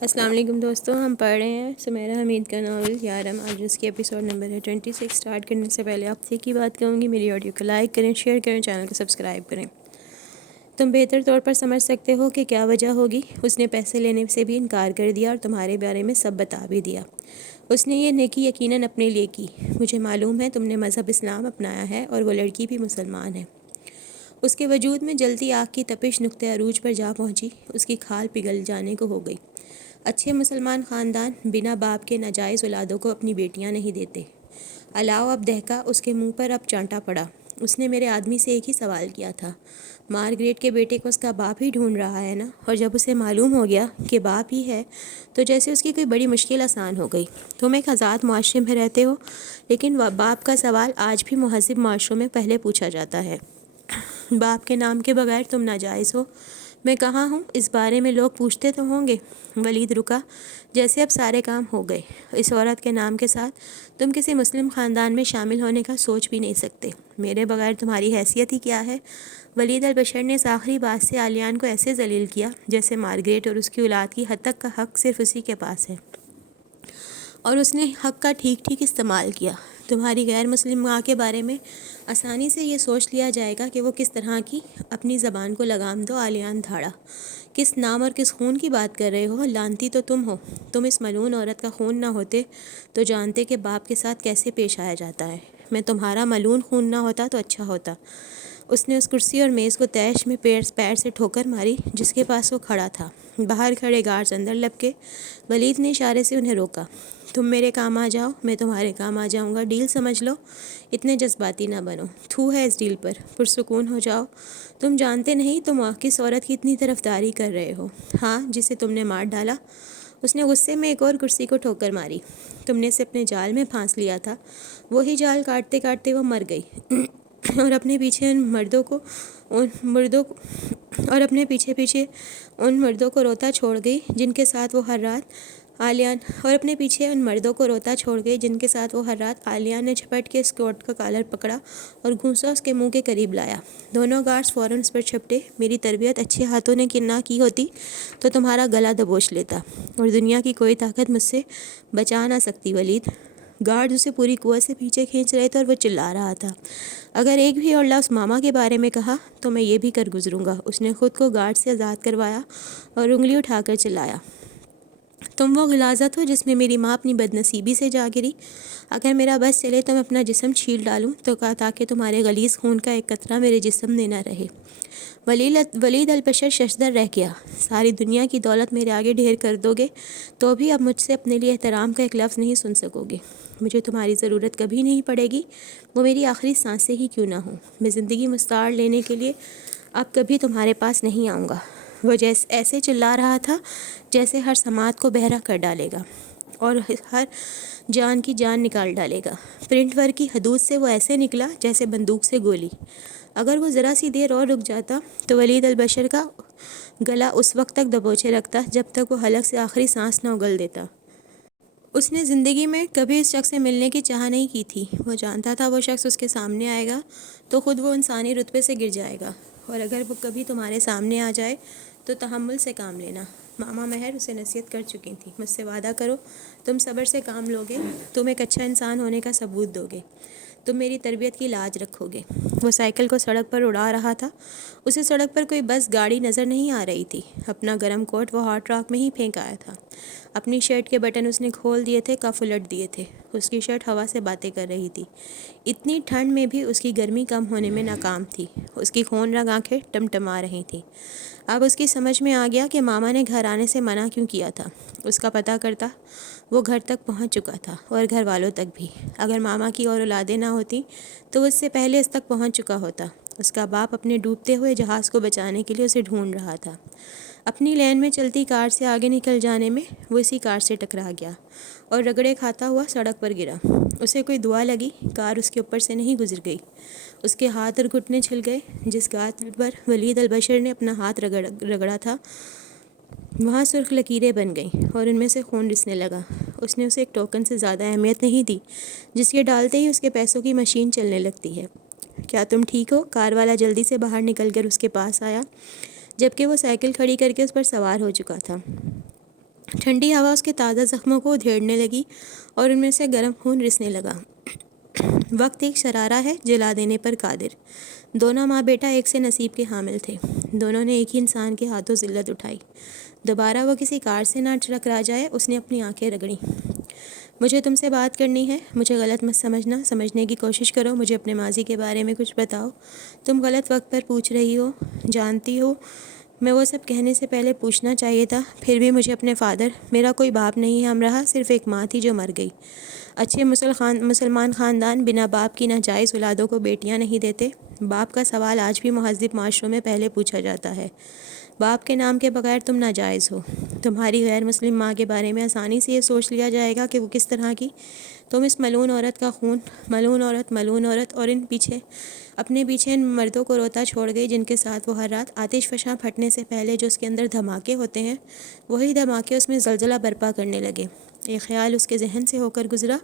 السلام علیکم دوستوں، ہم پڑھ رہے ہیں سمیرہ حمید کا ناول یارم۔ آج اس کی ایپیسوڈ نمبر ہے 26۔ اسٹارٹ کرنے سے پہلے آپ سے ایک ہی بات کہوں گی، میری آڈیو کو لائک کریں، شیئر کریں، چینل کو سبسکرائب کریں۔ تم بہتر طور پر سمجھ سکتے ہو کہ کیا وجہ ہوگی۔ اس نے پیسے لینے سے بھی انکار کر دیا اور تمہارے بارے میں سب بتا بھی دیا۔ اس نے یہ نیکی یقیناً اپنے لیے کی۔ مجھے معلوم ہے تم نے مذہب اسلام اپنایا ہے اور وہ لڑکی بھی مسلمان ہے۔ اس کے وجود میں جلتی آگ کی تپش نقطہ عروج پر جا پہنچی، اس کی کھال پگھل جانے کو ہو گئی۔ اچھے مسلمان خاندان بنا باپ کے ناجائز اولادوں کو اپنی بیٹیاں نہیں دیتے۔ الاؤ اب دہکا، اس کے منہ پر اب چانٹا پڑا۔ اس نے میرے آدمی سے ایک ہی سوال کیا تھا، مارگریٹ کے بیٹے کو اس کا باپ ہی ڈھونڈ رہا ہے نا؟ اور جب اسے معلوم ہو گیا کہ باپ ہی ہے تو جیسے اس کی کوئی بڑی مشکل آسان ہو گئی۔ تم ایک آزاد معاشرے میں رہتے ہو، لیکن باپ کا سوال آج بھی مہذب معاشروں میں پہلے پوچھا جاتا ہے۔ باپ کے نام کے بغیر تم ناجائز ہو۔ میں کہاں ہوں اس بارے میں لوگ پوچھتے تو ہوں گے۔ ولید رکا، جیسے اب سارے کام ہو گئے۔ اس عورت کے نام کے ساتھ تم کسی مسلم خاندان میں شامل ہونے کا سوچ بھی نہیں سکتے۔ میرے بغیر تمہاری حیثیت ہی کیا ہے؟ ولید البشر نے اس آخری بات سے آلیان کو ایسے ذلیل کیا جیسے مارگریٹ اور اس کی اولاد کی حد تک کا حق صرف اسی کے پاس ہے، اور اس نے حق کا ٹھیک ٹھیک استعمال کیا۔ تمہاری غیر مسلم ماں کے بارے میں آسانی سے یہ سوچ لیا جائے گا کہ وہ کس طرح کی اپنی زبان کو لگام دو آلیان دھاڑا۔ کس نام اور کس خون کی بات کر رہے ہو؟ لعنتی تو تم ہو۔ تم اس ملعون عورت کا خون نہ ہوتے تو جانتے کہ باپ کے ساتھ کیسے پیش آیا جاتا ہے۔ میں تمہارا ملعون خون نہ ہوتا تو اچھا ہوتا۔ اس نے اس کرسی اور میز کو تیش میں پیر سے ٹھوکر ماری جس کے پاس وہ کھڑا تھا۔ باہر کھڑے گارڈز اندر لپکے۔ ولید نے اشارے سے انہیں روکا۔ تم میرے کام آ جاؤ، میں تمہارے کام آ جاؤں گا، ڈیل سمجھ لو۔ اتنے جذباتی نہ بنو، تھو ہے اس ڈیل پر، پرسکون ہو جاؤ۔ تم جانتے نہیں تم کس عورت کی اتنی طرفداری کر رہے ہو، ہاں، جسے تم نے مار ڈالا۔ اس نے غصے میں ایک اور کرسی کو ٹھوکر ماری۔ تم نے اسے اپنے جال میں پھانس لیا تھا، وہی جال کاٹتے کاٹتے وہ مر گئی اور اپنے پیچھے ان مردوں کو روتا چھوڑ گئی جن کے ساتھ وہ ہر رات آلیان نے جھپٹ کے اس کوٹ کا کالر پکڑا اور گھونسا اس کے منہ کے قریب لایا۔ دونوں گارڈز فوراً اس پر چھپٹے۔ میری تربیت اچھے ہاتھوں نے نہ کی ہوتی تو تمہارا گلا دبوچ لیتا، اور دنیا کی کوئی طاقت مجھ سے بچا نہ سکتی۔ ولید، گارڈز اسے پوری قوت سے پیچھے کھینچ رہے تھے اور وہ چلا رہا تھا، اگر ایک بھی اور لفظ ماما کے بارے میں کہا تو میں یہ بھی کر گزروں گا۔ اس نے خود کو گارڈ سے آزاد کروایا اور انگلی اٹھا کر چلایا، تم وہ غلاظت ہو جس میں میری ماں اپنی بدنصیبی سے جا گری۔ اگر میرا بس چلے تو میں اپنا جسم چھیل ڈالوں تو تاکہ تمہارے غلیظ خون کا ایک قطرہ میرے جسم میں نہ رہے۔ ولید البشر ششدر رہ گیا۔ ساری دنیا کی دولت میرے آگے ڈھیر کر دو گے تو بھی اب مجھ سے اپنے لیے احترام کا ایک لفظ نہیں سن سکو گے۔ مجھے تمہاری ضرورت کبھی نہیں پڑے گی، وہ میری آخری سانسیں ہی کیوں نہ ہوں۔ میں زندگی مستعار لینے کے لیے اب کبھی تمہارے پاس نہیں آؤں گا۔ وہ ایسے چلا رہا تھا جیسے ہر سماعت کو بہرا کر ڈالے گا اور ہر جان کی جان نکال ڈالے گا۔ پرنٹ ورک کی حدود سے وہ ایسے نکلا جیسے بندوق سے گولی۔ اگر وہ ذرا سی دیر اور رک جاتا تو ولید البشر کا گلا اس وقت تک دبوچے رکھتا جب تک وہ حلق سے آخری سانس نہ اگل دیتا۔ اس نے زندگی میں کبھی اس شخص سے ملنے کی چاہ نہیں کی تھی۔ وہ جانتا تھا وہ شخص اس کے سامنے آئے گا تو خود وہ انسانی رتبے سے گر جائے گا، اور اگر وہ کبھی تمہارے سامنے آ جائے تو تحمل سے کام لینا۔ ماما مہر اسے نصیحت کر چکی تھی، مجھ سے وعدہ کرو تم صبر سے کام لوگے، تم ایک اچھا انسان ہونے کا ثبوت دو گے، تم میری تربیت کی لاج رکھو گے۔ وہ سائیکل کو سڑک پر اڑا رہا تھا۔ اسے سڑک پر کوئی بس گاڑی نظر نہیں آ رہی تھی۔ اپنا گرم کوٹ وہ ہاٹ راک میں ہی پھینک آیا تھا۔ اپنی شرٹ کے بٹن اس نے کھول دیے تھے، کف الٹ دیے تھے۔ اس کی شرٹ ہوا سے باتیں کر رہی تھی۔ اتنی ٹھنڈ میں بھی اس کی گرمی کم ہونے میں ناکام تھی۔ اس کی خون رنگ آنکھیں ٹمٹما رہی تھیں۔ اب اس کی سمجھ میں آ گیا کہ ماما نے گھر آنے سے منع کیوں کیا تھا۔ اس کا پتہ کرتا وہ گھر تک پہنچ چکا تھا، اور گھر والوں تک بھی۔ اگر ماما کی اور اولادیں نہ ہوتی تو اس سے پہلے اس تک پہنچ چکا ہوتا۔ اس کا باپ اپنے ڈوبتے ہوئے جہاز کو بچانے کے لیے اسے ڈھونڈ رہا تھا۔ اپنی لین میں چلتی کار سے آگے نکل جانے میں وہ اسی کار سے ٹکرا گیا اور رگڑے کھاتا ہوا سڑک پر گرا۔ اسے کوئی دعا لگی، کار اس کے اوپر سے نہیں گزر گئی۔ اس کے ہاتھ اور گھٹنے چھل گئے۔ جس گات پر ولید البشر نے اپنا ہاتھ رگڑا تھا وہاں سرخ لکیریں بن گئیں اور ان میں سے خون رسنے لگا۔ اس نے اسے ایک ٹوکن سے زیادہ اہمیت نہیں دی جس کے ڈالتے ہی اس کے پیسوں کی مشین چلنے لگتی ہے۔ کیا تم ٹھیک ہو؟ کار والا جلدی سے باہر نکل کر اس کے پاس آیا جبکہ وہ سائیکل کھڑی کر کے اس پر سوار ہو چکا تھا۔ ٹھنڈی ہوا اس کے تازہ زخموں کو ادھیڑنے لگی اور ان میں سے گرم خون رسنے لگا۔ وقت ایک شرارہ ہے جلا دینے پر قادر۔ دونوں ماں بیٹا ایک سے نصیب کے حامل تھے۔ دونوں نے ایک ہی انسان کے ہاتھوں ذلت اٹھائی۔ دوبارہ وہ کسی کار سے نہ ٹکرا جائے، اس نے اپنی آنکھیں رگڑیں۔ مجھے تم سے بات کرنی ہے، مجھے غلط مت سمجھنا، سمجھنے کی کوشش کرو، مجھے اپنے ماضی کے بارے میں کچھ بتاؤ۔ تم غلط وقت پر پوچھ رہی ہو، جانتی ہو میں وہ سب کہنے سے پہلے پوچھنا چاہیے تھا۔ پھر بھی مجھے اپنے فادر، میرا کوئی باپ نہیں ہے ہمراہ، صرف ایک ماں تھی جو مر گئی۔ اچھے مسلمان خاندان بنا باپ کی ناجائز اولادوں کو بیٹیاں نہیں دیتے۔ باپ کا سوال آج بھی مہذب معاشروں میں پہلے پوچھا جاتا ہے۔ باپ کے نام کے بغیر تم ناجائز ہو۔ تمہاری غیر مسلم ماں کے بارے میں آسانی سے یہ سوچ لیا جائے گا کہ وہ کس طرح کی۔ تم اس ملعون عورت کا خون، ملعون عورت اور اپنے پیچھے ان مردوں کو روتا چھوڑ گئی جن کے ساتھ وہ ہر رات آتش فشاں پھٹنے سے پہلے جو اس کے اندر دھماکے ہوتے ہیں، وہی دھماکے اس میں زلزلہ برپا کرنے لگے۔ ایک خیال اس کے ذہن سے ہو کر گزرا،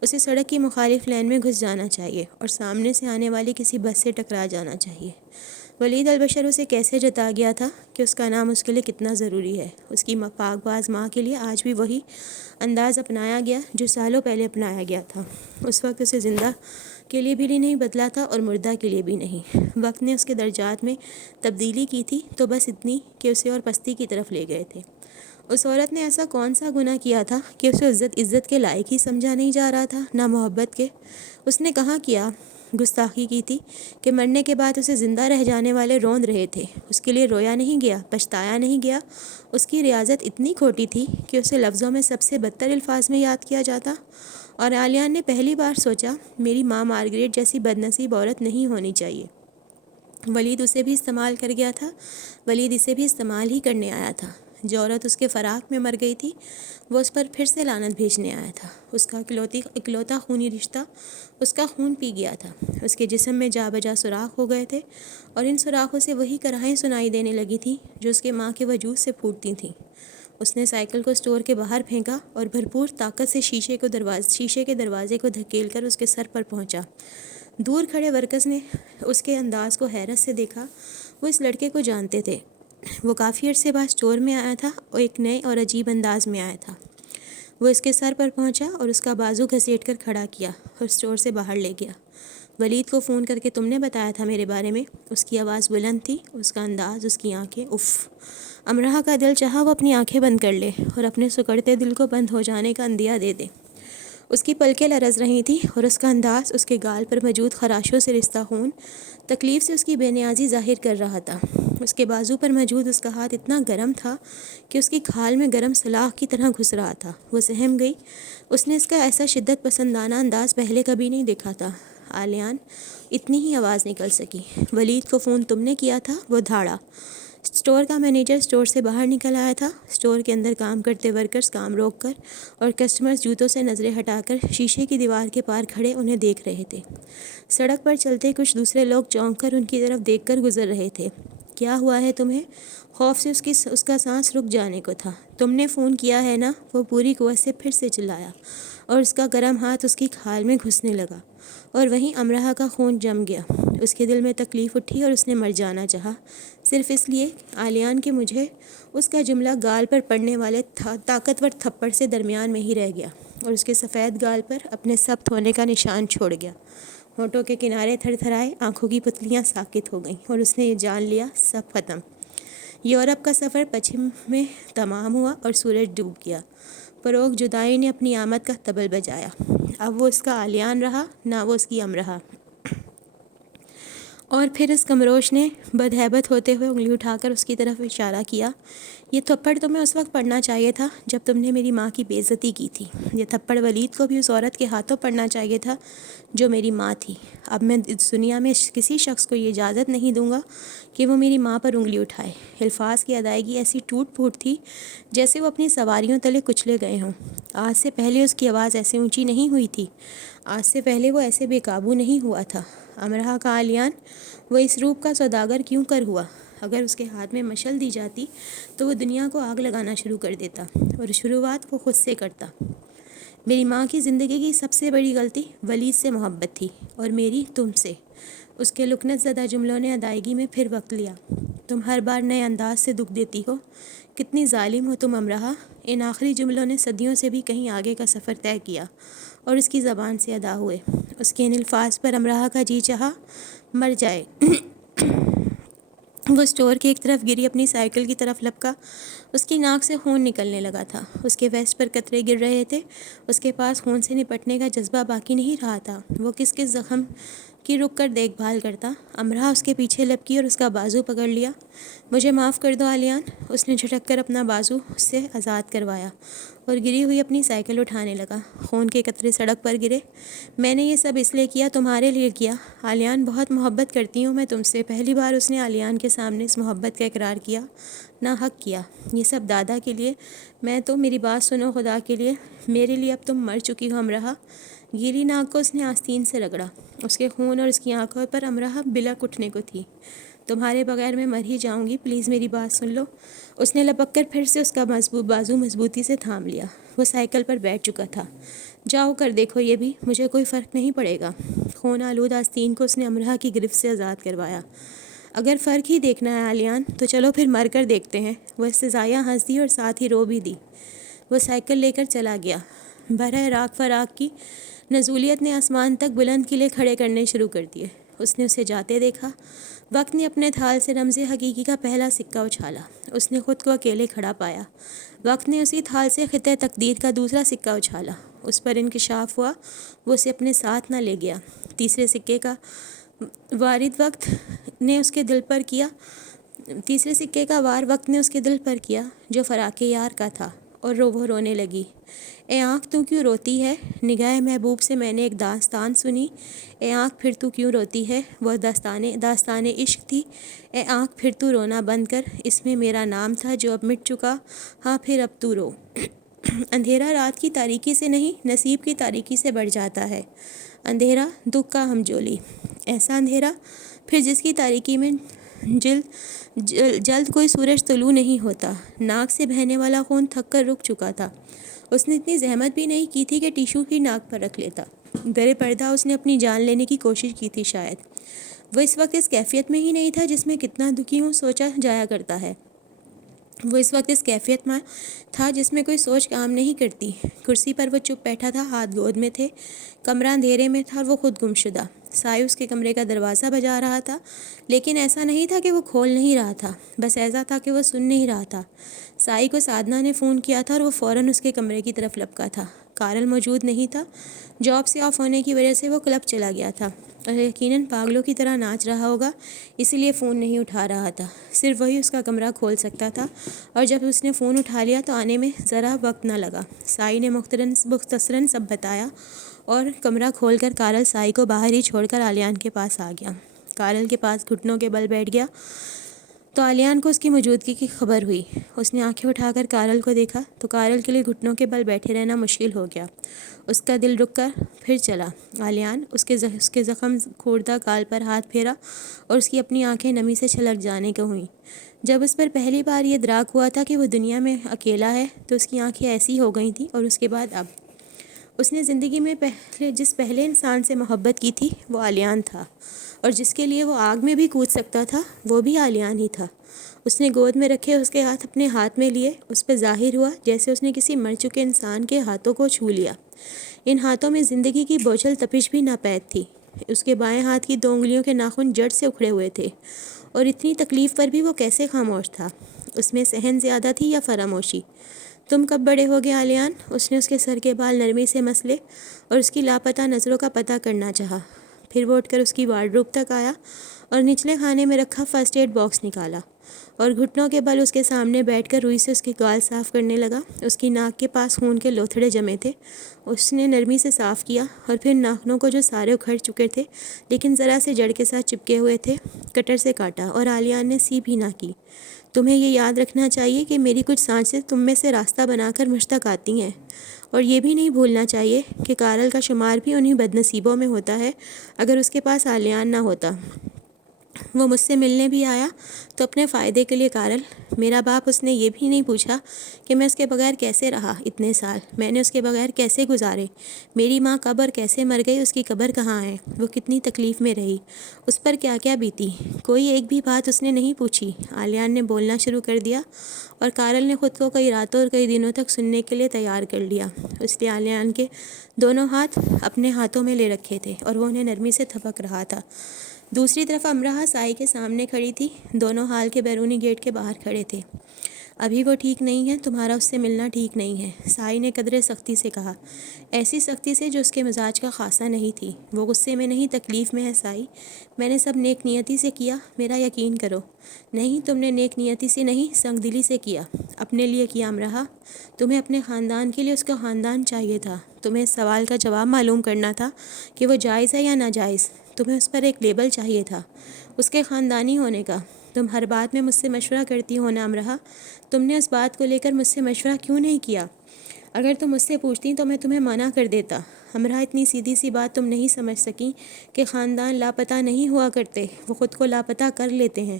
اسے سڑک کی مخالف لین میں گھس جانا چاہیے اور سامنے سے آنے والی کسی بس سے ٹکرا جانا چاہیے۔ ولید البشر اسے کیسے جتا گیا تھا کہ اس کا نام اس کے لیے کتنا ضروری ہے۔ اس کی پاک باز ماں کے لیے آج بھی وہی انداز اپنایا گیا جو سالوں پہلے اپنایا گیا تھا۔ اس وقت اسے زندہ کے لیے بھی نہیں بدلا تھا اور مردہ کے لیے بھی نہیں۔ وقت نے اس کے درجات میں تبدیلی کی تھی تو بس اتنی کہ اسے اور پستی کی طرف لے گئے تھے۔ اس عورت نے ایسا کون سا گناہ کیا تھا کہ اسے عزت کے لائق ہی سمجھا نہیں جا رہا تھا، نہ محبت کے؟ اس نے کہاں کیا گستاخی کی تھی کہ مرنے کے بعد اسے زندہ رہ جانے والے روند رہے تھے؟ اس کے لیے رویا نہیں گیا، پچھتایا نہیں گیا۔ اس کی ریاضت اتنی کھوٹی تھی کہ اسے لفظوں میں سب سے بدتر الفاظ میں یاد کیا جاتا۔ اور آلیان نے پہلی بار سوچا، میری ماں مارگریٹ جیسی بدنصیب عورت نہیں ہونی چاہیے۔ ولید اسے بھی استعمال کر گیا تھا، ولید اسے بھی استعمال ہی کرنے آیا تھا۔ جو عورت اس کے فراق میں مر گئی تھی، وہ اس پر پھر سے لعنت بھیجنے آیا تھا۔ اس کا اکلوتا خونی رشتہ اس کا خون پی گیا تھا۔ اس کے جسم میں جا بجا سوراخ ہو گئے تھے اور ان سوراخوں سے وہی کرائیں سنائی دینے لگی تھیں جو اس کے ماں کے وجود سے پھوٹتی تھیں۔ اس نے سائیکل کو اسٹور کے باہر پھینکا اور بھرپور طاقت سے شیشے کے دروازے کو دھکیل کر اس کے سر پر پہنچا۔ دور کھڑے ورکرز نے اس کے انداز کو حیرت سے دیکھا۔ وہ اس لڑکے کو جانتے تھے۔ وہ کافی عرصے بعد اسٹور میں آیا تھا اور ایک نئے اور عجیب انداز میں آیا تھا۔ وہ اس کے سر پر پہنچا اور اس کا بازو گھسیٹ کر کھڑا کیا اور اسٹور سے باہر لے گیا۔ ولید کو فون کر کے تم نے بتایا تھا میرے بارے میں؟ اس کی آواز بلند تھی، اس کا انداز، اس کی آنکھیں، اف! امرہ کا دل چاہا وہ اپنی آنکھیں بند کر لے اور اپنے سکڑتے دل کو بند ہو جانے کا عندیہ دے دے۔ اس کی پلکیں لرز رہی تھیں اور اس کا انداز، اس کے گال پر موجود خراشوں سے رستہ خون، تکلیف سے اس کی بے نیازی ظاہر کر رہا تھا۔ اس کے بازو پر موجود اس کا ہاتھ اتنا گرم تھا کہ اس کی کھال میں گرم سلاخ کی طرح گھس رہا تھا۔ وہ سہم گئی۔ اس نے اس کا ایسا شدت پسندانہ انداز پہلے کبھی نہیں دیکھا تھا۔ آلیان اتنی ہی آواز نکل سکی۔ ولید کو فون تم نے کیا تھا؟ وہ دھاڑا۔ اسٹور کا مینیجر اسٹور سے باہر نکل آیا تھا۔ اسٹور کے اندر کام کرتے ورکرز کام روک کر اور کسٹمرز جوتوں سے نظریں ہٹا کر شیشے کی دیوار کے پار کھڑے انہیں دیکھ رہے تھے۔ سڑک پر چلتے کچھ دوسرے لوگ چونک کر ان کی طرف دیکھ کر گزر رہے تھے۔ کیا ہوا ہے تمہیں؟ خوف سے اس کا سانس رک جانے کو تھا۔ تم نے فون کیا ہے نا؟ وہ پوری قوت سے پھر سے چلایا اور اس کا گرم ہاتھ اس کی کھال میں گھسنے لگا اور وہیں امرہ کا خون جم گیا۔ اس کے دل میں تکلیف اٹھی اور اس نے مر جانا چاہا، صرف اس لیے آلیان کہ مجھے اس کا جملہ گال پر پڑنے والے طاقتور تھپڑ سے درمیان میں ہی رہ گیا اور اس کے سفید گال پر اپنے سخت ہونے کا نشان چھوڑ گیا۔ ہونٹوں کے کنارے تھر تھرائے، آنکھوں کی پتلیاں ساکت ہو گئیں اور اس نے یہ جان لیا، سب ختم۔ یورپ کا سفر پچھم میں تمام ہوا اور سورج ڈوب گیا۔ فروغ جدائی نے اپنی آمد کا طبل بجایا۔ اب وہ اس کا آلیان رہا، نہ وہ اس کی امرہ۔ اور پھر اس کمروش نے بدہیبت ہوتے ہوئے انگلی اٹھا کر اس کی طرف اشارہ کیا۔ یہ تھپڑ تمہیں اس وقت پڑنا چاہیے تھا جب تم نے میری ماں کی بے عزتی کی تھی۔ یہ تھپڑ ولید کو بھی اس عورت کے ہاتھوں پڑنا چاہیے تھا جو میری ماں تھی۔ اب میں اس دنیا میں کسی شخص کو یہ اجازت نہیں دوں گا کہ وہ میری ماں پر انگلی اٹھائے۔ الفاظ کی ادائیگی ایسی ٹوٹ پھوٹ تھی جیسے وہ اپنی سواریوں تلے کچلے گئے ہوں۔ آج سے پہلے اس کی آواز ایسے اونچی نہیں ہوئی تھی، آج سے پہلے وہ ایسے بے قابو نہیں ہوا تھا۔ امرہ کا آلیان وہ اس روپ کا سوداگر کیوں کر ہوا؟ اگر اس کے ہاتھ میں مشل دی جاتی تو وہ دنیا کو آگ لگانا شروع کر دیتا اور شروعات وہ خود سے کرتا۔ میری ماں کی زندگی کی سب سے بڑی غلطی ولید سے محبت تھی اور میری تم سے۔ اس کے لکنت زدہ جملوں نے ادائیگی میں پھر وقت لیا۔ تم ہر بار نئے انداز سے دکھ دیتی ہو۔ کتنی ظالم ہو تم امرہ، ان آخری جملوں نے صدیوں سے بھی کہیں آگے کا سفر طے کیا اور اس کی زبان سے ادا ہوئے۔ اس کے ان الفاظ پر امراہ کا جی چاہا مر جائے۔ وہ اسٹور کی ایک طرف گری، اپنی سائیکل کی طرف لپکا۔ اس کی ناک سے خون نکلنے لگا تھا، اس کے ویسٹ پر قطرے گر رہے تھے۔ اس کے پاس خون سے نپٹنے کا جذبہ باقی نہیں رہا تھا۔ وہ کس کس زخم کی رک کر دیکھ بھال کرتا۔ امراہ اس کے پیچھے لپکی اور اس کا بازو پکڑ لیا۔ مجھے معاف کر دو علیان، اس نے جھٹک کر اپنا بازو اس سے آزاد کروایا اور گری ہوئی اپنی سائیکل اٹھانے لگا۔ خون کے قطرے سڑک پر گرے۔ میں نے یہ سب اس لیے کیا، تمہارے لیے کیا علیان، بہت محبت کرتی ہوں میں تم سے۔ پہلی بار اس نے علیان کے سامنے اس محبت کا اقرار کیا، نہ حق کیا۔ یہ سب دادا کے لیے، میں تو، میری بات سنو خدا کے لیے، میرے لیے، اب تم مر چکی ہو امراہ۔ گیلی ناک کو اس نے آستین سے رگڑا۔ اس کے خون اور اس کی آنکھوں پر امراہ بلک اٹھنے کو تھی۔ تمہارے بغیر میں مر ہی جاؤں گی، پلیز میری بات سن لو۔ اس نے لپک کر پھر سے اس کا بازو مضبوطی سے تھام لیا۔ وہ سائیکل پر بیٹھ چکا تھا۔ جاؤ کر دیکھو یہ بھی، مجھے کوئی فرق نہیں پڑے گا۔ خون آلود آستین کو اس نے امراہ کی گرفت سے آزاد کروایا۔ اگر فرق ہی دیکھنا ہے علیان تو چلو پھر مر کر دیکھتے ہیں۔ وہ استہزائیہ ہنس دی اور ساتھ ہی رو بھی دی۔ وہ سائیکل لے کر چلا گیا۔ برہ راک فراق کی نزولیت نے آسمان تک بلند قلعے کھڑے کرنے شروع کر دیے۔ اس نے اسے جاتے دیکھا۔ وقت نے اپنے تھال سے رمز حقیقی کا پہلا سکہ اچھالا۔ اس نے خود کو اکیلے کھڑا پایا۔ وقت نے اسی تھال سے خطۂ تقدیر کا دوسرا سکہ اچھالا۔ اس پر انکشاف ہوا، وہ اسے اپنے ساتھ نہ لے گیا۔ تیسرے سکے کا وار وقت نے اس کے دل پر کیا جو فراق یار کا تھا، اور وہ رونے لگی۔ اے آنکھ تو کیوں روتی ہے، نگاہ محبوب سے میں نے ایک داستان سنی۔ اے آنکھ پھر تو کیوں روتی ہے، وہ داستان عشق تھی۔ اے آنکھ پھر تو رونا بند کر، اس میں میرا نام تھا جو اب مٹ چکا، ہاں پھر اب تو رو۔ اندھیرا رات کی تاریکی سے نہیں، نصیب کی تاریکی سے بڑھ جاتا ہے۔ اندھیرا دکھ کا ہمجولی، ایسا اندھیرا پھر جس کی تاریکی میں جلد کوئی سورج طلوع نہیں ہوتا۔ ناک سے بہنے والا خون تھک کر رک چکا تھا۔ اس نے اتنی زحمت بھی نہیں کی تھی کہ ٹیشو ہی ناک پر رکھ لیتا۔ درِ پردہ اس نے اپنی جان لینے کی کوشش کی تھی شاید۔ وہ اس وقت اس کیفیت میں ہی نہیں تھا جس میں کتنا دکھی ہوں سوچا جایا کرتا ہے۔ وہ اس وقت اس کیفیت میں تھا جس میں کوئی سوچ کام نہیں کرتی۔ کرسی پر وہ چپ بیٹھا تھا، ہاتھ گود میں تھے۔ کمرہ اندھیرے میں تھا اور وہ خود گمشدہ۔ سائے اس کے کمرے کا دروازہ بجا رہا تھا، لیکن ایسا نہیں تھا کہ وہ کھول نہیں رہا تھا، بس ایسا تھا کہ وہ سن نہیں رہا تھا۔ سائی کو سادھنا نے فون کیا تھا اور وہ فوراً اس کے کمرے کی طرف لپکا تھا۔ کارل موجود نہیں تھا، جاب سے آف ہونے کی وجہ سے وہ کلب چلا گیا تھا اور یقیناً پاگلوں کی طرح ناچ رہا ہوگا، اسی لیے فون نہیں اٹھا رہا تھا۔ صرف وہی اس کا کمرہ کھول سکتا تھا، اور جب اس نے فون اٹھا لیا تو آنے میں ذرا وقت نہ لگا۔ سائی نے مختصراً سب بتایا اور کمرہ کھول کر کارل سائی کو باہر ہی چھوڑ کر علیان کے پاس آ گیا۔ کارل کے پاس گھٹنوں کے بل بیٹھ گیا تو علیان کو اس کی موجودگی کی خبر ہوئی۔ اس نے آنکھیں اٹھا کر کارل کو دیکھا تو کارل کے لیے گھٹنوں کے بل بیٹھے رہنا مشکل ہو گیا۔ اس کا دل رک کر پھر چلا۔ علیان اس کے زخم خوردہ گال پر ہاتھ پھیرا اور اس کی اپنی آنکھیں نمی سے چھلک جانے کو ہوئیں۔ جب اس پر پہلی بار یہ ادراک ہوا تھا کہ وہ دنیا میں اکیلا ہے تو اس کی آنکھیں ایسی ہو گئی تھیں، اور اس کے بعد اب اس نے زندگی میں جس پہلے انسان سے محبت کی تھی وہ علیان تھا، اور جس کے لیے وہ آگ میں بھی کود سکتا تھا وہ بھی علیان ہی تھا۔ اس نے گود میں رکھے اس کے ہاتھ اپنے ہاتھ میں لیے۔ اس پہ ظاہر ہوا جیسے اس نے کسی مر چکے انسان کے ہاتھوں کو چھو لیا۔ ان ہاتھوں میں زندگی کی بوجھل تپش بھی ناپید تھی۔ اس کے بائیں ہاتھ کی 2 انگلیوں کے ناخن جڑ سے اکھڑے ہوئے تھے، اور اتنی تکلیف پر بھی وہ کیسے خاموش تھا؟ اس میں سہن زیادہ تھی یا فراموشی؟ تم کب بڑے ہو گے علیان؟ اس نے اس کے سر کے بال نرمی سے مسلے اور اس کی لاپتہ نظروں کا پتہ کرنا چاہا۔ پھر وہ اٹھ کر اس کی وارڈروب تک آیا اور نچلے خانے میں رکھا فرسٹ ایڈ باکس نکالا اور گھٹنوں کے بل اس کے سامنے بیٹھ کر روئی سے اس کے گال صاف کرنے لگا۔ اس کی ناک کے پاس خون کے لوتھڑے جمے تھے، اس نے نرمی سے صاف کیا اور پھر ناخنوں کو جو سارے اکھڑ چکے تھے لیکن ذرا سے جڑ کے ساتھ چپکے ہوئے تھے کٹر سے کاٹا، اور علیان نے سی بھی نہ کی۔ تمہیں یہ یاد رکھنا چاہیے کہ میری کچھ سانسیں تم میں سے راستہ بنا کر مجھ تک آتی ہیں، اور یہ بھی نہیں بھولنا چاہیے کہ کارل کا شمار بھی انہی بد نصیبوں میں ہوتا ہے۔ اگر اس کے پاس علیان نہ ہوتا وہ مجھ سے ملنے بھی آیا تو اپنے فائدے کے لیے کارل، میرا باپ اس نے یہ بھی نہیں پوچھا کہ میں اس کے بغیر کیسے رہا اتنے سال، میں نے اس کے بغیر کیسے گزارے، میری ماں کب اور کیسے مر گئی، اس کی قبر کہاں ہے، وہ کتنی تکلیف میں رہی، اس پر کیا کیا بیتی، کوئی ایک بھی بات اس نے نہیں پوچھی۔ آلیان نے بولنا شروع کر دیا اور کارل نے خود کو کئی راتوں اور کئی دنوں تک سننے کے لیے تیار کر لیا۔ اس نے آلیان کے دونوں ہاتھ اپنے ہاتھوں میں لے رکھے تھے اور وہ انہیں نرمی سے تھپک رہا تھا۔ دوسری طرف امرا سائی کے سامنے کھڑی تھی، دونوں ہال کے بیرونی گیٹ کے باہر کھڑے تھے۔ ابھی وہ ٹھیک نہیں ہے، تمہارا اس سے ملنا ٹھیک نہیں ہے، سائی نے قدرے سختی سے کہا، ایسی سختی سے جو اس کے مزاج کا خاصا نہیں تھی۔ وہ غصے میں نہیں، تکلیف میں ہے سائی، میں نے سب نیک نیتی سے کیا، میرا یقین کرو۔ نہیں، تم نے نیک نیتی سے نہیں، سنگ دلی سے کیا، اپنے لیے کیا امرا، تمہیں اپنے خاندان کے لیے اس کا خاندان چاہیے تھا، تمہیں اس سوال کا جواب معلوم کرنا تھا کہ وہ جائز ہے یا ناجائز، تمہیں اس پر ایک لیبل چاہیے تھا، اس کے خاندانی ہونے کا۔ تم ہر بات میں مجھ سے مشورہ کرتی ہو نا امرا، تم نے اس بات کو لے کر مجھ سے مشورہ کیوں نہیں کیا؟ اگر تم مجھ سے پوچھتی تو میں تمہیں منع کر دیتا۔ امرا، اتنی سیدھی سی بات تم نہیں سمجھ سکیں کہ خاندان لاپتہ نہیں ہوا کرتے، وہ خود کو لاپتہ کر لیتے ہیں۔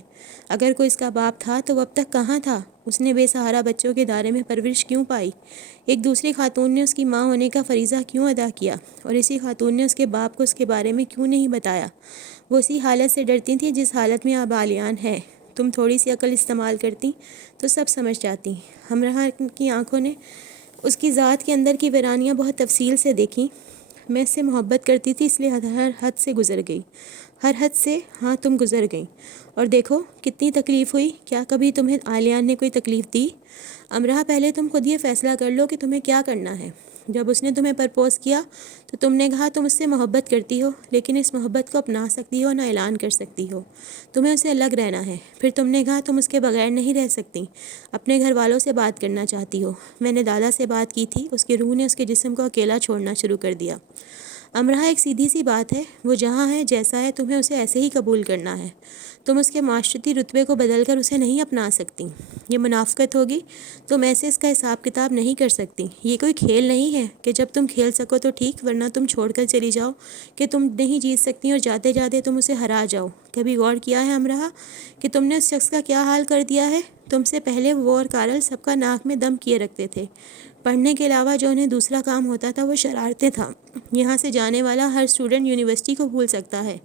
اگر کوئی اس کا باپ تھا تو وہ اب تک کہاں تھا؟ اس نے بے سہارا بچوں کے دائرے میں پرورش کیوں پائی؟ ایک دوسری خاتون نے اس کی ماں ہونے کا فریضہ کیوں ادا کیا؟ اور اسی خاتون نے اس کے باپ کو اس کے بارے میں کیوں نہیں بتایا؟ وہ اسی حالت سے ڈرتی تھیں جس حالت میں اب آلیان ہے۔ تم تھوڑی سی عقل استعمال کرتی تو سب سمجھ جاتی۔ امرا کی آنکھوں نے اس کی ذات کے اندر کی ویرانیاں بہت تفصیل سے دیکھیں۔ میں اس سے محبت کرتی تھی، اس لیے ہر حد سے گزر گئی، ہر حد سے، ہاں تم گزر گئیں، اور دیکھو کتنی تکلیف ہوئی۔ کیا کبھی تمہیں آلیان نے کوئی تکلیف دی؟ امرا، پہلے تم خود یہ فیصلہ کر لو کہ تمہیں کیا کرنا ہے۔ جب اس نے تمہیں پرپوز کیا تو تم نے کہا تم اس سے محبت کرتی ہو، لیکن اس محبت کو اپنا سکتی ہو نہ اعلان کر سکتی ہو، تمہیں اسے الگ رہنا ہے۔ پھر تم نے کہا تم اس کے بغیر نہیں رہ سکتی، اپنے گھر والوں سے بات کرنا چاہتی ہو۔ میں نے دادا سے بات کی تھی، اس کی روح نے اس کے جسم کو اکیلا چھوڑنا شروع کر دیا۔ امرا، ایک سیدھی سی بات ہے، وہ جہاں ہے جیسا ہے تمہیں اسے ایسے ہی قبول کرنا ہے، تم اس کے معاشرتی رتبے کو بدل کر اسے نہیں اپنا سکتی، یہ منافقت ہوگی، تم ایسے اس کا حساب کتاب نہیں کر سکتی۔ یہ کوئی کھیل نہیں ہے کہ جب تم کھیل سکو تو ٹھیک، ورنہ تم چھوڑ کر چلی جاؤ کہ تم نہیں جیت سکتی اور جاتے جاتے تم اسے ہرا جاؤ۔ کبھی غور کیا ہے امرا کہ تم نے اس شخص کا کیا حال کر دیا ہے؟ تم سے پہلے وہ اور کارل سب کا ناک میں دم کیے رکھتے تھے، پڑھنے کے علاوہ جو انہیں دوسرا کام ہوتا تھا وہ شرارتیں تھا۔ یہاں سے جانے والا ہر اسٹوڈنٹ یونیورسٹی کو بھول سکتا ہے،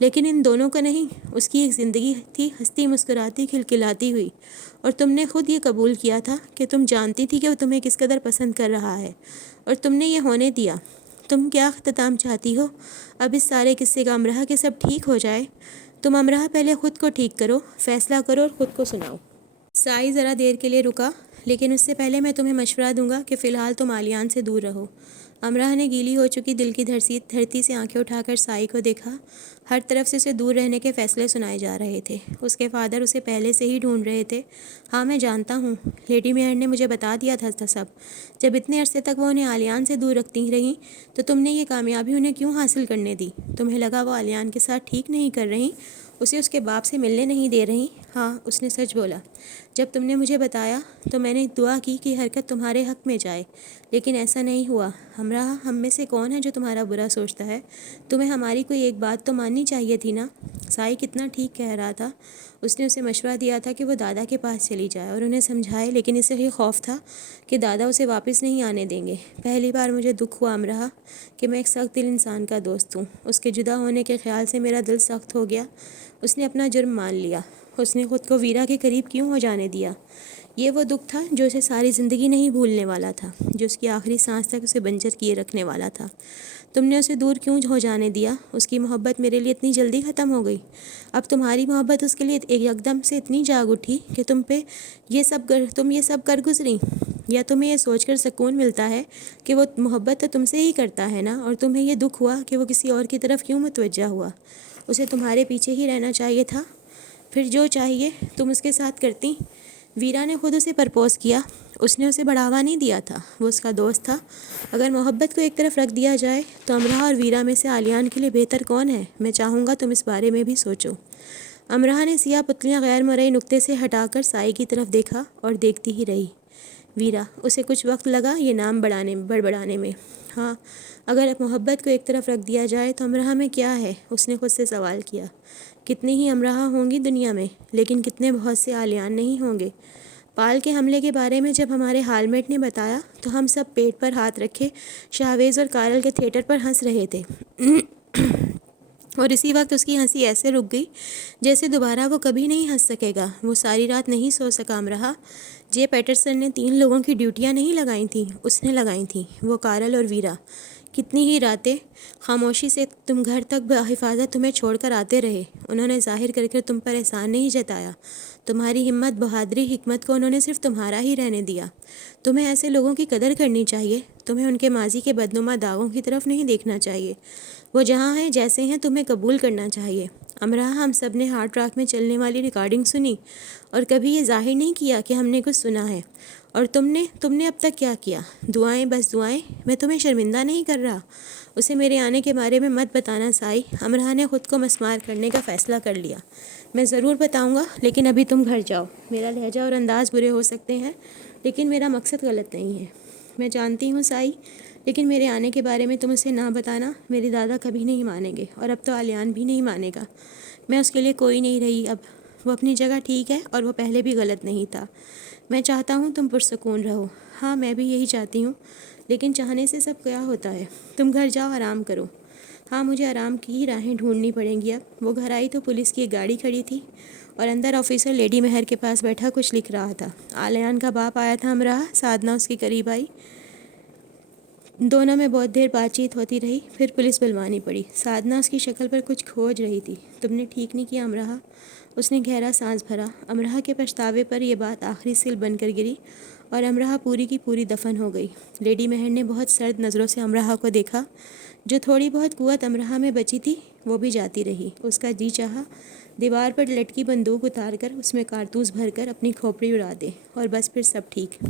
لیکن ان دونوں کو نہیں۔ اس کی ایک زندگی تھی ہنستی مسکراتی کھلکھلاتی ہوئی، اور تم نے خود یہ قبول کیا تھا کہ تم جانتی تھی کہ وہ تمہیں کس قدر پسند کر رہا ہے، اور تم نے یہ ہونے دیا۔ تم کیا اختتام چاہتی ہو اب اس سارے قصے کا امرا کہ سب ٹھیک ہو جائے؟ تم امرا پہلے خود کو ٹھیک کرو، فیصلہ کرو اور خود کو سناؤ۔ سائی ذرا دیر کے لیے رکا، لیکن اس سے پہلے میں تمہیں مشورہ دوں گا کہ فی الحال تم آلیان سے دور رہو۔ امرا نے گیلی ہو چکی دل کی دھرتی سے آنکھیں اٹھا کر سائی کو دیکھا۔ ہر طرف سے اسے دور رہنے کے فیصلے سنائے جا رہے تھے، اس کے فادر اسے پہلے سے ہی ڈھونڈ رہے تھے۔ ہاں میں جانتا ہوں، لیڈی میئر نے مجھے بتا دیا تھا سب۔ جب اتنے عرصے تک وہ انہیں آلیان سے دور رکھتی رہیں تو تم نے یہ کامیابی انہیں کیوں حاصل کرنے دی؟ تمہیں لگا وہ آلیان کے ساتھ ٹھیک نہیں کر رہی، اسے اس کے باپ سے ملنے نہیں دے رہی؟ ہاں، اس نے سچ بولا۔ جب تم نے مجھے بتایا تو میں نے دعا کی کہ حرکت تمہارے حق میں جائے، لیکن ایسا نہیں ہوا۔ ہمرا، ہم میں سے کون ہے جو تمہارا برا سوچتا ہے؟ تمہیں ہماری کوئی ایک بات تو ماننی چاہیے تھی نا۔ سائی کتنا ٹھیک کہہ رہا تھا، اس نے اسے مشورہ دیا تھا کہ وہ دادا کے پاس چلی جائے اور انہیں سمجھائے، لیکن اسے یہ خوف تھا کہ دادا اسے واپس نہیں آنے دیں گے۔ پہلی بار مجھے دکھ ہوا امرا کہ میں ایک سخت دل انسان کا دوست ہوں، اس کے جدا ہونے کے خیال سے میرا دل سخت ہو گیا۔ اس نے اپنا جرم مان لیا، اس نے خود کو ویرا کے قریب کیوں ہو جانے دیا؟ یہ وہ دکھ تھا جو اسے ساری زندگی نہیں بھولنے والا تھا، جو اس کی آخری سانس تک اسے بنجر کیے رکھنے والا تھا۔ تم نے اسے دور کیوں ہو جانے دیا؟ اس کی محبت میرے لیے اتنی جلدی ختم ہو گئی؟ اب تمہاری محبت اس کے لیے یکدم سے اتنی جاگ اٹھی کہ تم یہ سب کر گزری؟ یا تمہیں یہ سوچ کر سکون ملتا ہے کہ وہ محبت تو تم سے ہی کرتا ہے نا، اور تمہیں یہ دکھ ہوا کہ وہ کسی اور کی طرف کیوں متوجہ ہوا؟ اسے تمہارے پیچھے ہی رہنا چاہیے تھا، پھر جو چاہیے تم اس کے ساتھ کرتی۔ ویرا نے خود اسے پرپوز کیا، اس نے اسے بڑھاوا نہیں دیا تھا، وہ اس کا دوست تھا۔ اگر محبت کو ایک طرف رکھ دیا جائے تو امرا اور ویرا میں سے آلیان کے لیے بہتر کون ہے؟ میں چاہوں گا تم اس بارے میں بھی سوچو۔ امرا نے سیاہ پتلیاں غیر مرئی نقطے سے ہٹا کر سائی کی طرف دیکھا اور دیکھتی ہی رہی۔ ویرا: اسے کچھ وقت لگا یہ نام بڑبڑانے میں۔ ہاں، اگر محبت کو ایک طرف رکھ دیا جائے تو امراہ میں کیا ہے؟ اس نے خود سے سوال کیا۔ کتنی ہی امراہ ہوں گی دنیا میں، لیکن کتنے بہت سے آلیان نہیں ہوں گے۔ پال کے حملے کے بارے میں جب ہمارے ہالمیٹ نے بتایا تو ہم سب پیٹ پر ہاتھ رکھے شاہویز اور کارل کے تھیٹر پر ہنس رہے تھے، اور اسی وقت اس کی ہنسی ایسے رک گئی جیسے دوبارہ وہ کبھی نہیں ہنس سکے گا۔ وہ ساری رات نہیں سو سکا امراہ۔ جے پیٹرسن نے 3 لوگوں کی ڈیوٹیاں نہیں لگائی تھیں، اس نے لگائی تھیں، وہ کارل اور ویرا۔ کتنی ہی راتیں خاموشی سے تم گھر تک بحفاظت تمہیں چھوڑ کر آتے رہے۔ انہوں نے ظاہر کر کے تم پر احسان نہیں جتایا، تمہاری ہمت، بہادری، حکمت کو انہوں نے صرف تمہارا ہی رہنے دیا۔ تمہیں ایسے لوگوں کی قدر کرنی چاہیے، تمہیں ان کے ماضی کے بدنما داغوں کی طرف نہیں دیکھنا چاہیے۔ وہ جہاں ہیں جیسے ہیں تمہیں قبول کرنا چاہیے۔ امراہ، ہم سب نے ہارڈ راک میں چلنے والی ریکارڈنگ سنی اور کبھی یہ ظاہر نہیں کیا کہ ہم نے کچھ سنا ہے۔ اور تم نے اب تک کیا کیا؟ دعائیں، بس دعائیں۔ میں تمہیں شرمندہ نہیں کر رہا۔ اسے میرے آنے کے بارے میں مت بتانا سائی۔ امراہ نے خود کو مسمار کرنے کا فیصلہ کر لیا۔ میں ضرور بتاؤں گا، لیکن ابھی تم گھر جاؤ۔ میرا لہجہ اور انداز برے ہو سکتے ہیں، لیکن میرا مقصد غلط نہیں ہے۔ میں جانتی ہوں سائی، لیکن میرے آنے کے بارے میں تم اسے نہ بتانا۔ میرے دادا کبھی نہیں مانیں گے، اور اب تو آلیان بھی نہیں مانے گا۔ میں اس کے لیے کوئی نہیں رہی اب۔ وہ اپنی جگہ ٹھیک ہے، اور وہ پہلے بھی غلط نہیں تھا۔ میں چاہتا ہوں تم پرسکون رہو۔ ہاں، میں بھی یہی چاہتی ہوں، لیکن چاہنے سے سب کیا ہوتا ہے؟ تم گھر جاؤ، آرام کرو۔ ہاں، مجھے آرام کی ہی راہیں ڈھونڈنی پڑیں گی اب۔ وہ گھر آئی تو پولیس کی ایک گاڑی کھڑی تھی، اور اندر آفیسر لیڈی مہر کے پاس بیٹھا کچھ لکھ رہا تھا۔ آلیان کا باپ آیا تھا امراہ۔ سادنا اس کے قریب آئی۔ دونوں میں بہت دیر بات چیت ہوتی رہی، پھر پولیس بلوانی پڑی۔ سادنا اس کی شکل پر کچھ کھوج رہی تھی۔ تم نے ٹھیک نہیں کیا امراہ۔ اس نے گہرا سانس بھرا۔ امراہ کے پچھتاوے پر یہ بات آخری سل بن کر گری، اور امراہ پوری کی پوری دفن ہو گئی۔ لیڈی مہر نے بہت سرد نظروں سے امراہ کو دیکھا۔ جو تھوڑی بہت قوت امراہ میں بچی تھی وہ بھی جاتی رہی۔ اس کا جی چاہا دیوار پر لٹکی بندوق اتار کر اس میں کارتوس بھر کر اپنی کھوپڑی اڑا دے، اور بس پھر سب ٹھیک۔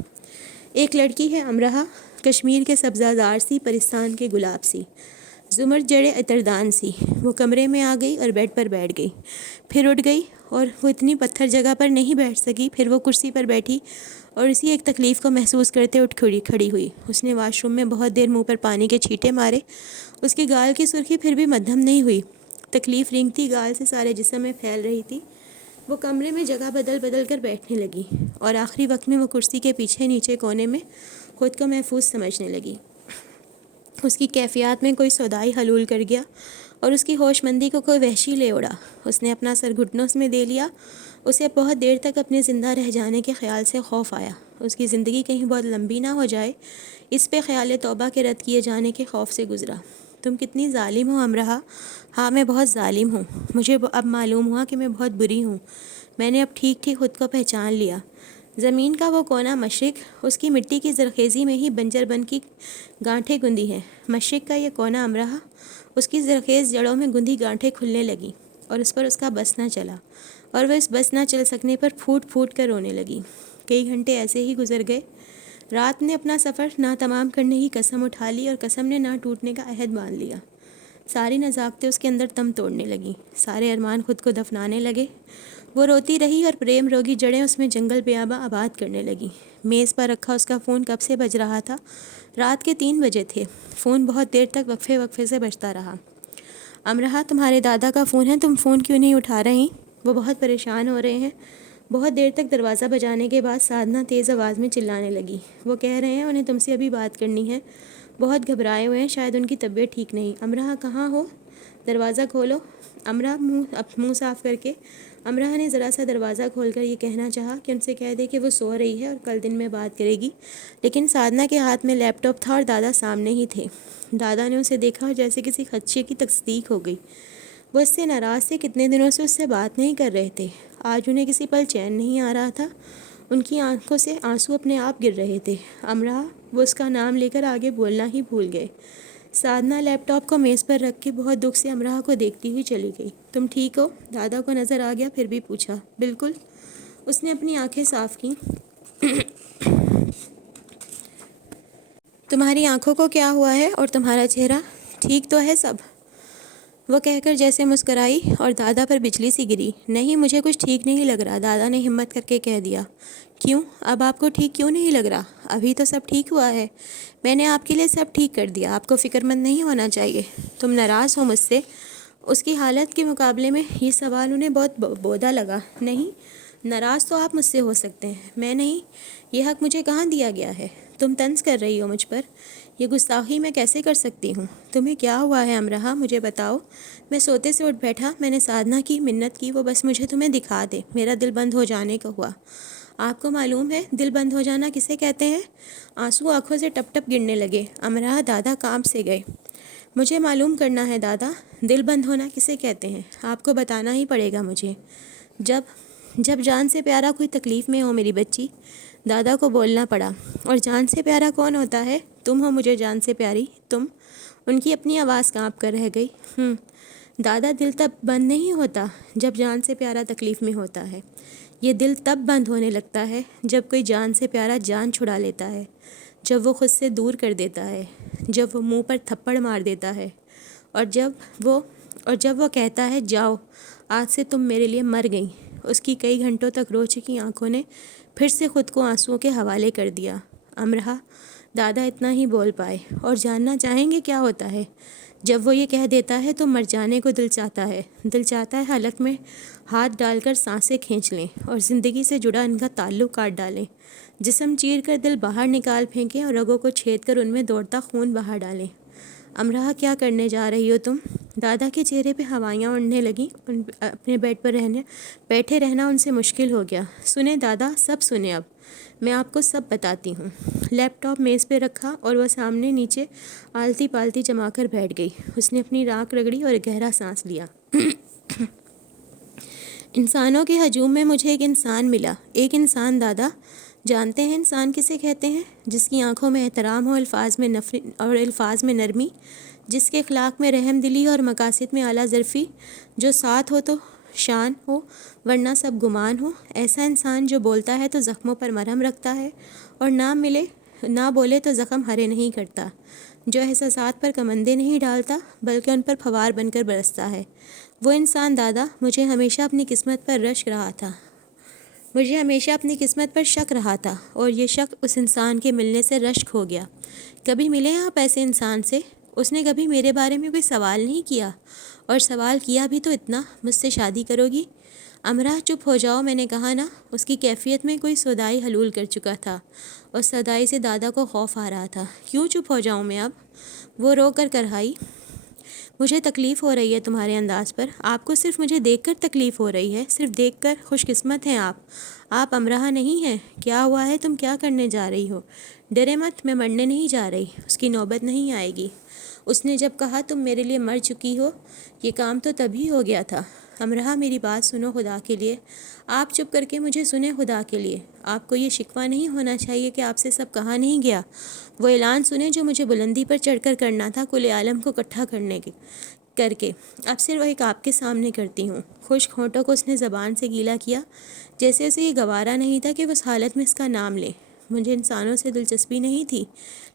ایک لڑکی ہے امراہ، کشمیر کے سبزہ زار سی، پرستان کے گلاب سی، زمر جڑے عطردان سی۔ وہ کمرے میں آ گئی اور بیڈ پر بیٹھ گئی، پھر اٹھ گئی، اور وہ اتنی پتھر جگہ پر نہیں بیٹھ سکی۔ پھر وہ کرسی پر بیٹھی اور اسی ایک تکلیف کو محسوس کرتے اٹھ کھڑی ہوئی۔ اس نے واش روم میں بہت دیر منہ پر پانی کے چھینٹے مارے۔ اس کی گال کی سرخی پھر بھی مدھم نہیں ہوئی۔ تکلیف رینگتی گال سے سارے جسم میں پھیل رہی تھی۔ وہ کمرے میں جگہ بدل بدل کر بیٹھنے لگی، اور آخری وقت میں وہ کرسی کے پیچھے نیچے کونے میں خود کو محفوظ سمجھنے لگی۔ اس کی کیفیات میں کوئی سودائی حلول کر گیا، اور اس کی ہوش مندی کو کوئی وحشی لے اڑا۔ اس نے اپنا سر گھٹنوں میں دے لیا۔ اسے بہت دیر تک اپنے زندہ رہ جانے کے خیال سے خوف آیا۔ اس کی زندگی کہیں بہت لمبی نہ ہو جائے، اس پہ خیال توبہ کے رد کیے جانے کے خوف سے گزرا۔ تم کتنی ظالم ہو امراہ۔ ہاں، میں بہت ظالم ہوں۔ مجھے اب معلوم ہوا کہ میں بہت بری ہوں۔ میں نے اب ٹھیک ٹھیک خود کو پہچان لیا۔ زمین کا وہ کونا مشرق، اس کی مٹی کی زرخیزی میں ہی بنجر بن کی گانٹھیں گندی ہیں۔ مشرق کا یہ کونا امراہ، اس کی زرخیز جڑوں میں گندی گانٹھیں کھلنے لگیں، اور اس پر اس کا بس نہ چلا، اور وہ اس بس نہ چل سکنے پر پھوٹ پھوٹ کر رونے لگی۔ کئی گھنٹے ایسے ہی گزر گئے۔ رات نے اپنا سفر نہ تمام کرنے کی قسم اٹھا لی، اور قسم نے نہ ٹوٹنے کا عہد باندھ لیا۔ ساری نزاکتیں اس کے اندر تم توڑنے لگیں، سارے ارمان خود کو دفنانے لگے۔ وہ روتی رہی، اور پریم روگی جڑیں اس میں جنگل بیاباں آباد کرنے لگیں۔ میز پر رکھا اس کا فون کب سے بج رہا تھا؟ رات کے 3 بجے تھے۔ فون بہت دیر تک وقفے وقفے سے بجتا رہا۔ امراہ، تمہارے دادا کا فون ہے، تم فون کیوں نہیں اٹھا رہی؟ وہ بہت پریشان ہو رہے ہیں۔ بہت دیر تک دروازہ بجانے کے بعد سادنا تیز آواز میں چلانے لگی۔ وہ کہہ رہے ہیں انہیں تم سے ابھی بات کرنی ہے۔ بہت گھبرائے ہوئے ہیں، شاید ان کی طبیعت ٹھیک نہیں۔ امراہ، کہاں ہو؟ دروازہ کھولو۔ امراہ منہ صاف کر کے امراہ نے ذرا سا دروازہ کھول کر یہ کہنا چاہا کہ ان سے کہہ دے کہ وہ سو رہی ہے اور کل دن میں بات کرے گی، لیکن سادنا کے ہاتھ میں لیپ ٹاپ تھا اور دادا سامنے ہی تھے۔ دادا نے اسے دیکھا اور جیسے کسی خدشے کی تصدیق ہو گئی۔ وہ اس سے ناراض تھے، کتنے دنوں سے اس سے بات نہیں کر رہے تھے۔ آج انہیں کسی پل چین نہیں آ رہا تھا۔ ان کی آنکھوں سے آنسو اپنے آپ گر رہے تھے۔ امراہ، وہ اس کا نام لے کر آگے بولنا ہی بھول گئے۔ سادنا لیپ ٹاپ کو میز پر رکھ کے بہت دکھ سے امراہ کو دیکھتی ہوئی چلی گئی۔ تم ٹھیک ہو؟ دادا کو نظر آ گیا، پھر بھی پوچھا۔ بالکل۔ اس نے اپنی آنکھیں صاف کیں۔ تمہاری آنکھوں کو کیا ہوا ہے، اور تمہارا چہرہ ٹھیک تو ہے سب؟ وہ کہہ کر جیسے مسکرائی اور دادا پر بجلی سی گری۔ نہیں، مجھے کچھ ٹھیک نہیں لگ رہا، دادا نے ہمت کر کے کہہ دیا۔ کیوں؟ اب آپ کو ٹھیک کیوں نہیں لگ رہا؟ ابھی تو سب ٹھیک ہوا ہے، میں نے آپ کے لیے سب ٹھیک کر دیا، آپ کو فکر مند نہیں ہونا چاہیے۔ تم ناراض ہو مجھ سے؟ اس کی حالت کے مقابلے میں یہ سوال انہیں بہت بودا لگا۔ نہیں، ناراض تو آپ مجھ سے ہو سکتے ہیں، میں نہیں، یہ حق مجھے کہاں دیا گیا ہے؟ تم طنز کر رہی ہو مجھ پر، یہ گستاخی میں کیسے کر سکتی ہوں؟ تمہیں کیا ہوا ہے امرہ؟ مجھے بتاؤ۔ میں سوتے سے اٹھ بیٹھا، میں نے سادھنا کی، منت کی وہ بس مجھے تمہیں دکھا دے، میرا دل بند ہو جانے کا ہوا۔ آپ کو معلوم ہے دل بند ہو جانا کسے کہتے ہیں؟ آنسو آنکھوں سے ٹپ ٹپ گرنے لگے۔ امرہ دادا کانپ سے گئے۔ مجھے معلوم کرنا ہے دادا، دل بند ہونا کسے کہتے ہیں؟ آپ کو بتانا ہی پڑے گا مجھے۔ جب جان سے پیارا کوئی تکلیف میں ہو میری بچی، دادا کو بولنا پڑا۔ اور جان سے پیارا کون ہوتا ہے؟ تم ہو مجھے جان سے پیاری، تم۔ ان کی اپنی آواز کانپ کر رہ گئی۔ دادا، دل تب بند نہیں ہوتا جب جان سے پیارا تکلیف میں ہوتا ہے، یہ دل تب بند ہونے لگتا ہے جب کوئی جان سے پیارا جان چھڑا لیتا ہے، جب وہ خود سے دور کر دیتا ہے، جب وہ منہ پر تھپڑ مار دیتا ہے، اور جب وہ کہتا ہے جاؤ، آج سے تم میرے لیے مر گئی۔ اس کی کئی گھنٹوں تک رو چکی آنکھوں نے پھر سے خود کو آنسوؤں کے حوالے کر دیا۔ امرہ، دادا اتنا ہی بول پائے۔ اور جاننا چاہیں گے کیا ہوتا ہے؟ جب وہ یہ کہہ دیتا ہے تو مر جانے کو دل چاہتا ہے حلق میں ہاتھ ڈال کر سانسیں کھینچ لیں اور زندگی سے جڑا ان کا تعلق کاٹ ڈالیں، جسم چیر کر دل باہر نکال پھینکیں اور رگوں کو چھید کر ان میں دوڑتا خون بہا ڈالیں۔ امرہ، کیا کرنے جا رہی ہو تم؟ دادا کے چہرے پہ ہوائیاں اڑنے لگیں، اپنے بیڈ پر بیٹھے رہنا ان سے مشکل ہو گیا۔ سنیں دادا، سب سنیں، اب میں آپ کو سب بتاتی ہوں۔ لیپ ٹاپ میز پہ رکھا اور وہ سامنے نیچے آلتی پالتی جما کر بیٹھ گئی۔ اس نے اپنی ناک رگڑی اور گہرا سانس لیا۔ انسانوں کے ہجوم میں مجھے ایک انسان ملا۔ ایک انسان دادا، جانتے ہیں انسان کسے کہتے ہیں؟ جس کی آنکھوں میں احترام ہو، الفاظ میں نرمی، جس کے اخلاق میں رحم دلی اور مقاصد میں اعلیٰ ظرفی، جو ساتھ ہو تو شان ہو ورنہ سب گمان ہو۔ ایسا انسان جو بولتا ہے تو زخموں پر مرہم رکھتا ہے اور نہ بولے تو زخم ہرے نہیں کرتا، جو احساسات پر کمندیں نہیں ڈالتا بلکہ ان پر پھوار بن کر برستا ہے۔ وہ انسان دادا مجھے ہمیشہ اپنی قسمت پر شک رہا تھا اور یہ شک اس انسان کے ملنے سے رشک ہو گیا۔ کبھی ملے آپ ایسے انسان سے؟ اس نے کبھی میرے بارے میں کوئی سوال نہیں کیا، اور سوال کیا بھی تو اتنا، مجھ سے شادی کرو گی؟ امرہ، چپ ہو جاؤ، میں نے کہا نا۔ اس کی کیفیت میں کوئی سودائی حلول کر چکا تھا اور سودائی سے دادا کو خوف آ رہا تھا۔ کیوں چپ ہو جاؤں میں اب؟ وہ رو کر کرہائی۔ مجھے تکلیف ہو رہی ہے تمہارے انداز پر، آپ کو صرف مجھے دیکھ کر تکلیف ہو رہی ہے، صرف دیکھ کر۔ خوش قسمت ہیں آپ امرہ نہیں ہیں۔ کیا ہوا ہے؟ تم کیا کرنے جا رہی ہو؟ ڈرے مت، میں مرنے نہیں جا رہی، اس کی نوبت نہیں آئے گی۔ اس نے جب کہا تم میرے لیے مر چکی ہو، یہ کام تو تبھی ہو گیا تھا۔ امرہ، میری بات سنو خدا کے لیے، آپ چپ کر کے مجھے سنیں خدا کے لیے۔ آپ کو یہ شکوہ نہیں ہونا چاہیے کہ آپ سے سب کہا نہیں گیا۔ وہ اعلان سنیں جو مجھے بلندی پر چڑھ کر کرنا تھا، کل عالم کو اکٹھا کر کے اب صرف ایک آپ کے سامنے کرتی ہوں۔ خشک ہونٹوں کو اس نے زبان سے گیلا کیا، جیسے اسے یہ گوارا نہیں تھا کہ وہ اس حالت میں اس کا نام لے۔ مجھے انسانوں سے دلچسپی نہیں تھی،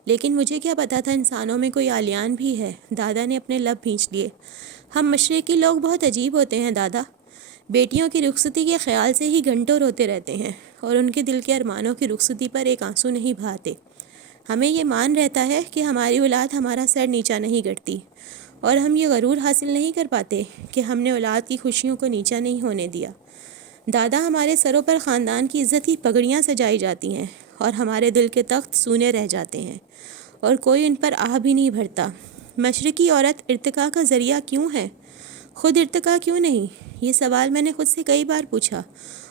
لیکن مجھے کیا پتا تھا انسانوں میں کوئی آلیان بھی ہے۔ دادا نے اپنے لب بھینچ لیے۔ ہم مشرقی لوگ بہت عجیب ہوتے ہیں دادا، بیٹیوں کی رخصتی کے خیال سے ہی گھنٹوں روتے رہتے ہیں اور ان کے دل کے ارمانوں کی رخصتی پر ایک آنسو نہیں بہاتے۔ ہمیں یہ مان رہتا ہے کہ ہماری اولاد ہمارا سر نیچا نہیں کرتی، اور ہم یہ غرور حاصل نہیں کر پاتے کہ ہم نے اولاد کی خوشیوں کو نیچا نہیں ہونے دیا۔ دادا، ہمارے سروں پر خاندان کی عزت کی پگڑیاں سجائی جاتی ہیں اور ہمارے دل کے تخت سونے رہ جاتے ہیں اور کوئی ان پر آہ بھی نہیں بھرتا۔ مشرقی عورت ارتقاء کا ذریعہ کیوں ہے؟ خود ارتقاء کیوں نہیں؟ یہ سوال میں نے خود سے کئی بار پوچھا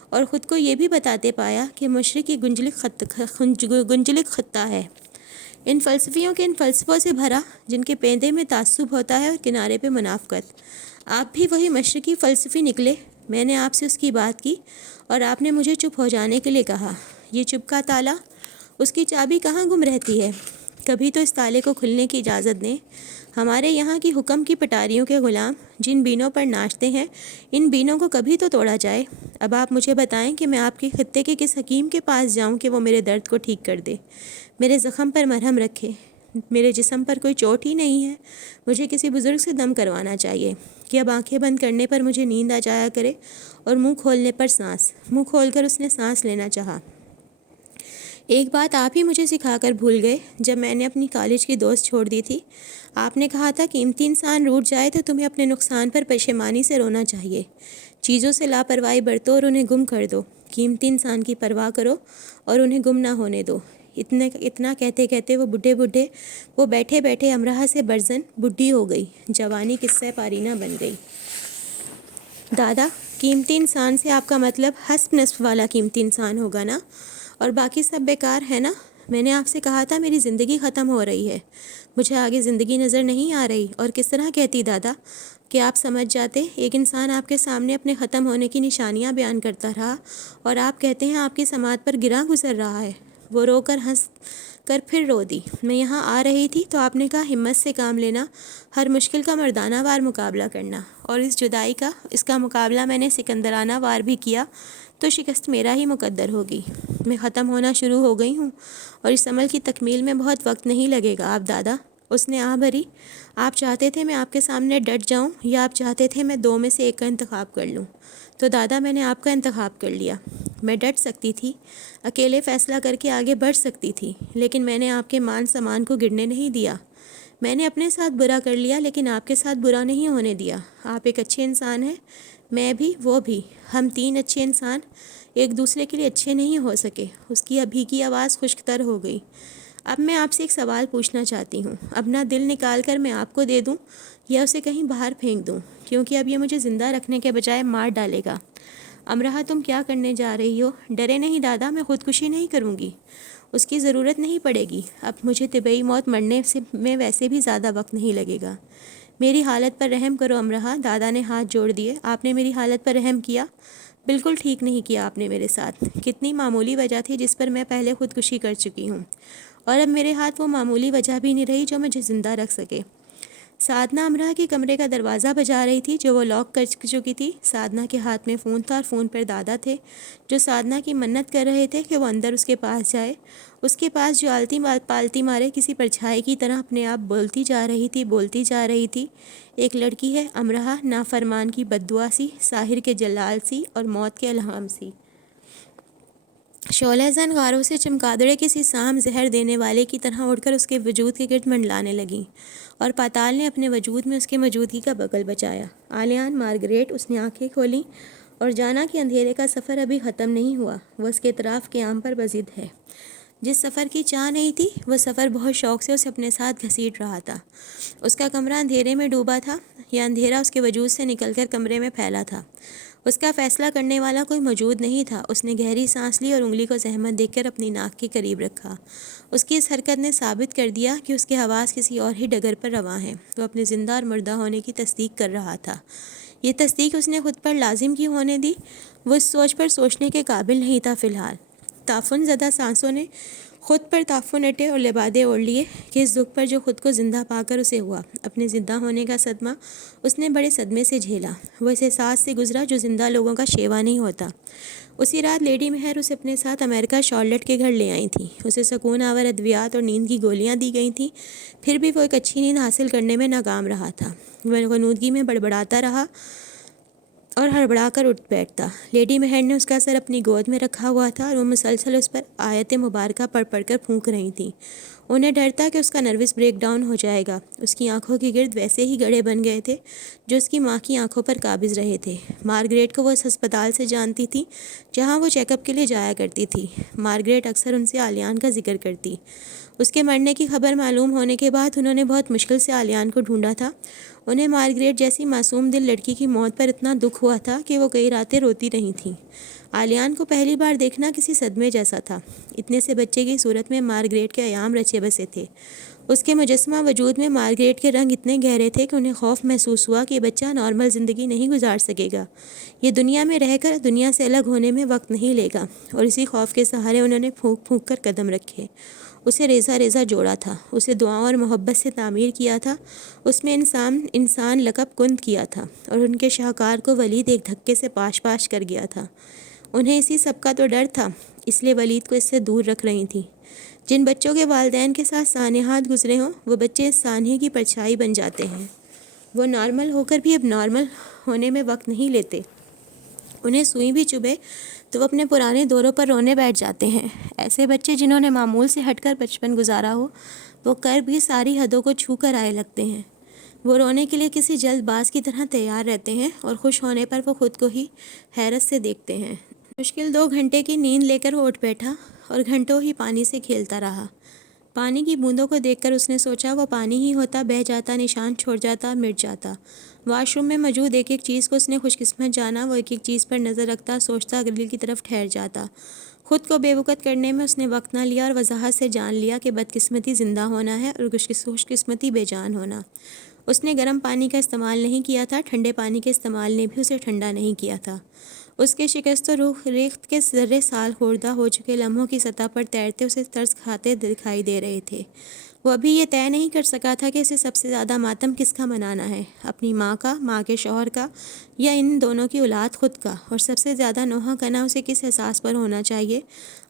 اور خود کو یہ بھی بتاتے پایا کہ مشرق یہ گنجلک خطہ ہے، ان فلسفوں سے بھرا جن کے پیندے میں تعصب ہوتا ہے اور کنارے پہ منافقت۔ آپ بھی وہی مشرقی فلسفی نکلے۔ میں نے آپ سے اس کی بات کی اور آپ نے مجھے چپ ہو جانے کے لیے کہا۔ یہ چپ کا تالا، اس کی چابی کہاں گم رہتی ہے؟ کبھی تو اس تالے کو کھلنے کی اجازت دیں۔ ہمارے یہاں کی حکم کی پٹاریوں کے غلام جن بینوں پر ناچتے ہیں، ان بینوں کو کبھی تو توڑا جائے۔ اب آپ مجھے بتائیں کہ میں آپ کے خطے کے کس حکیم کے پاس جاؤں کہ وہ میرے درد کو ٹھیک کر دے، میرے زخم پر مرہم رکھے۔ میرے جسم پر کوئی چوٹ ہی نہیں ہے، مجھے کسی بزرگ سے دم کروانا چاہیے کہ اب آنکھیں بند کرنے پر مجھے نیند آ جایا کرے اور منہ کھولنے پر سانس۔ منہ کھول کر اس نے سانس لینا چاہا۔ ایک بات آپ ہی مجھے سکھا کر بھول گئے جب میں نے اپنی کالج کی دوست چھوڑ دی تھی۔ آپ نے کہا تھا قیمتی انسان روٹھ جائے تو تمہیں اپنے نقصان پر پشیمانی سے رونا چاہیے۔ چیزوں سے لاپرواہی برتو اور انہیں گم کر دو۔ قیمتی انسان کی پرواہ کرو اور انہیں گم نہ ہونے دو۔ اتنا کہتے کہتے وہ بیٹھے بیٹھے امراہ سے برزن بڈھی ہو گئی، جوانی قصہ پارینہ بن گئی۔ دادا، قیمتی انسان سے آپ کا مطلب حسب نصف والا قیمتی انسان ہوگا نا؟ اور باقی سب بیکار ہے نا؟ میں نے آپ سے کہا تھا میری زندگی ختم ہو رہی ہے، مجھے آگے زندگی نظر نہیں آ رہی۔ اور کس طرح کہتی دادا کہ آپ سمجھ جاتے؟ ایک انسان آپ کے سامنے اپنے ختم ہونے کی نشانیاں بیان کرتا رہا اور آپ کہتے ہیں آپ کی سماعت پر گراں گزر رہا ہے۔ وہ رو کر ہنس کر پھر رو دی۔ میں یہاں آ رہی تھی تو آپ نے کہا ہمت سے کام لینا، ہر مشکل کا مردانہ وار مقابلہ کرنا، اور اس جدائی کا مقابلہ میں نے سکندرانہ وار بھی کیا تو شکست میرا ہی مقدر ہوگی۔ میں ختم ہونا شروع ہو گئی ہوں اور اس عمل کی تکمیل میں بہت وقت نہیں لگے گا آپ دادا۔ اس نے آہ بھری۔ آپ چاہتے تھے میں آپ کے سامنے ڈٹ جاؤں یا آپ چاہتے تھے میں دو میں سے ایک کا انتخاب کر لوں؟ تو دادا میں نے آپ کا انتخاب کر لیا۔ میں ڈٹ سکتی تھی، اکیلے فیصلہ کر کے آگے بڑھ سکتی تھی، لیکن میں نے آپ کے مان سمان کو گرنے نہیں دیا۔ میں نے اپنے ساتھ برا کر لیا لیکن آپ کے ساتھ برا نہیں ہونے دیا۔ آپ ایک اچھے انسان ہیں، میں بھی، وہ بھی، ہم تین اچھے انسان ایک دوسرے کے لیے اچھے نہیں ہو سکے۔ اس کی ابھی کی آواز خشک تر ہو گئی۔ اب میں آپ سے ایک سوال پوچھنا چاہتی ہوں۔ اپنا دل نکال کر میں آپ کو دے دوں یا اسے کہیں باہر پھینک دوں؟ کیونکہ اب یہ مجھے زندہ رکھنے کے بجائے مار ڈالے گا۔ امراہ، تم کیا کرنے جا رہی ہو؟ ڈرے نہیں دادا، میں خودکشی نہیں کروں گی، اس کی ضرورت نہیں پڑے گی۔ اب مجھے طبعی موت مرنے میں ویسے بھی زیادہ وقت نہیں لگے گا۔ میری حالت پر رحم کرو امراہ۔ دادا نے ہاتھ جوڑ دیے۔ آپ نے میری حالت پر رحم کیا؟ بالکل ٹھیک نہیں کیا آپ نے میرے ساتھ۔ کتنی معمولی وجہ تھی جس پر میں پہلے خودکشی کر چکی ہوں، اور اب میرے ہاتھ وہ معمولی وجہ بھی نہیں رہی جو مجھے زندہ رکھ سکے۔ سادنا امراہ کے کمرے کا دروازہ بجا رہی تھی جو وہ لاک کر چکی تھی۔ سادنا کے ہاتھ میں فون تھا اور فون پر دادا تھے جو سادنا کی منت کر رہے تھے کہ وہ اندر اس کے پاس جائے، اس کے پاس جو آلتی پالتی مارے کسی پرچھائی کی طرح اپنے آپ بولتی جا رہی تھی۔ ایک لڑکی ہے امراہ، نافرمان کی بددعا سی، ساحر کے جلال سی اور موت کے الہام سی۔ شعلہ زن غاروں سے چمگادڑے کسی سام زہر دینے والے کی طرح اڑ کر اس کے وجود کے گرد منڈلانے لگیں، اور پاتال نے اپنے وجود میں اس کے موجودگی کا بغل بچایا۔ آلیان مارگریٹ، اس نے آنکھیں کھولیں اور جانا کہ اندھیرے کا سفر ابھی ختم نہیں ہوا، وہ اس کے اطراف قیام پر بزد ہے۔ جس سفر کی چاہ نہیں تھی وہ سفر بہت شوق سے اسے اپنے ساتھ گھسیٹ رہا تھا۔ اس کا کمرہ اندھیرے میں ڈوبا تھا یا اندھیرا اس کے وجود سے نکل کر کمرے میں پھیلا تھا۔ اس کا فیصلہ کرنے والا کوئی موجود نہیں تھا۔ اس نے گہری سانس لی اور انگلی کو زحمت دے کر اپنی ناک کے قریب رکھا۔ اس کی اس حرکت نے ثابت کر دیا کہ اس کے حواس کسی اور ہی ڈگر پر رواں ہیں۔ وہ اپنے زندہ اور مردہ ہونے کی تصدیق کر رہا تھا۔ یہ تصدیق اس نے خود پر لازم کیوں ہونے دی؟ وہ اس سوچ پر سوچنے کے قابل نہیں تھا فی الحال۔ تعفن زدہ سانسوں نے خود پر تعفن اٹے اور لبادے اوڑھ لیے کہ اس دکھ پر جو خود کو زندہ پا کر اسے ہوا۔ اپنے زندہ ہونے کا صدمہ اس نے بڑے صدمے سے جھیلا۔ وہ اس احساس سے گزرا جو زندہ لوگوں کا شیوا نہیں ہوتا۔ اسی رات لیڈی مہر اسے اپنے ساتھ امریکہ شارلٹ کے گھر لے آئی تھیں۔ اسے سکون آور ادویات اور نیند کی گولیاں دی گئی تھیں، پھر بھی وہ ایک اچھی نیند حاصل کرنے میں ناکام رہا تھا۔ وہ غنودگی میں بڑبڑاتا رہا اور ہڑبڑا کر اٹھ بیٹھتا۔ لیڈی مہر نے اس کا سر اپنی گود میں رکھا ہوا تھا اور وہ مسلسل اس پر آیت مبارکہ پڑھ پڑھ کر پھونک رہی تھیں۔ انہیں ڈر تھا کہ اس کا نروس بریک ڈاؤن ہو جائے گا۔ اس کی آنکھوں کے گرد ویسے ہی گڑھے بن گئے تھے جو اس کی ماں کی آنکھوں پر قابض رہے تھے۔ مارگریٹ کو وہ اس ہسپتال سے جانتی تھی جہاں وہ چیک اپ کے لیے جایا کرتی تھی۔ مارگریٹ اکثر ان سے آلیان کا ذکر کرتی۔ اس کے مرنے کی خبر معلوم ہونے کے بعد انہوں نے بہت مشکل سے آلیان کو ڈھونڈا تھا۔ انہیں مارگریٹ جیسی معصوم دل لڑکی کی موت پر اتنا دکھ ہوا تھا کہ وہ کئی راتیں روتی رہی تھیں۔ آلیان کو پہلی بار دیکھنا کسی صدمے جیسا تھا۔ اتنے سے بچے کی صورت میں مارگریٹ کے ایام رچے بسے تھے۔ اس کے مجسمہ وجود میں مارگریٹ کے رنگ اتنے گہرے تھے کہ انہیں خوف محسوس ہوا کہ یہ بچہ نارمل زندگی نہیں گزار سکے گا، یہ دنیا میں رہ کر دنیا سے الگ ہونے میں وقت نہیں لے گا، اور اسی خوف کے سہارے انہوں نے پھونک پھونک کر قدم رکھے۔ اسے ریزہ ریزہ جوڑا تھا، اسے دعاؤں اور محبت سے تعمیر کیا تھا، اس میں انسان لقب کند کیا تھا، اور ان کے شاہکار کو ولید ایک دھکے سے پاش پاش کر گیا تھا۔ انہیں اسی سب کا تو ڈر تھا، اس لیے ولید کو اس سے دور رکھ رہی تھیں۔ جن بچوں کے والدین کے ساتھ سانحات گزرے ہوں وہ بچے اس سانحے کی پرچھائی بن جاتے ہیں۔ وہ نارمل ہو کر بھی اب نارمل ہونے میں وقت نہیں لیتے۔ انہیں سوئی بھی چبھے تو وہ اپنے پرانے دوروں پر رونے بیٹھ جاتے ہیں۔ ایسے بچے جنہوں نے معمول سے ہٹ کر بچپن گزارا ہو وہ کر بھی ساری حدوں کو چھو کر آئے لگتے ہیں۔ وہ رونے کے لیے کسی جلد باز کی طرح تیار رہتے ہیں اور خوش ہونے پر وہ خود کو ہی حیرت سے دیکھتے ہیں۔ مشکل 2 گھنٹے کی نیند لے کر وہ اٹھ بیٹھا اور گھنٹوں ہی پانی سے کھیلتا رہا۔ پانی کی بوندوں کو دیکھ کر اس نے سوچا وہ پانی ہی ہوتا، بہہ جاتا، نشان چھوڑ جاتا، مٹ جاتا۔ واش روم میں موجود ایک ایک چیز کو اس نے خوش قسمت جانا۔ وہ ایک ایک چیز پر نظر رکھتا، سوچتا، گریل کی طرف ٹھہر جاتا۔ خود کو بے وقت کرنے میں اس نے وقت نہ لیا اور وضاحت سے جان لیا کہ بدقسمتی زندہ ہونا ہے اور خوش قسمتی بے جان ہونا۔ اس نے گرم پانی کا استعمال نہیں کیا تھا، ٹھنڈے پانی کے استعمال نے بھی اسے ٹھنڈا نہیں کیا تھا۔ اس کے شکست و روح ریخت کے ذرے سال خوردہ ہو چکے لمحوں کی سطح پر تیرتے اسے ترس کھاتے دکھائی دے رہے تھے۔ وہ ابھی یہ طے نہیں کر سکا تھا کہ اسے سب سے زیادہ ماتم کس کا منانا ہے، اپنی ماں کا، ماں کے شوہر کا، یا ان دونوں کی اولاد خود کا، اور سب سے زیادہ نوحہ کنا اسے کس احساس پر ہونا چاہیے،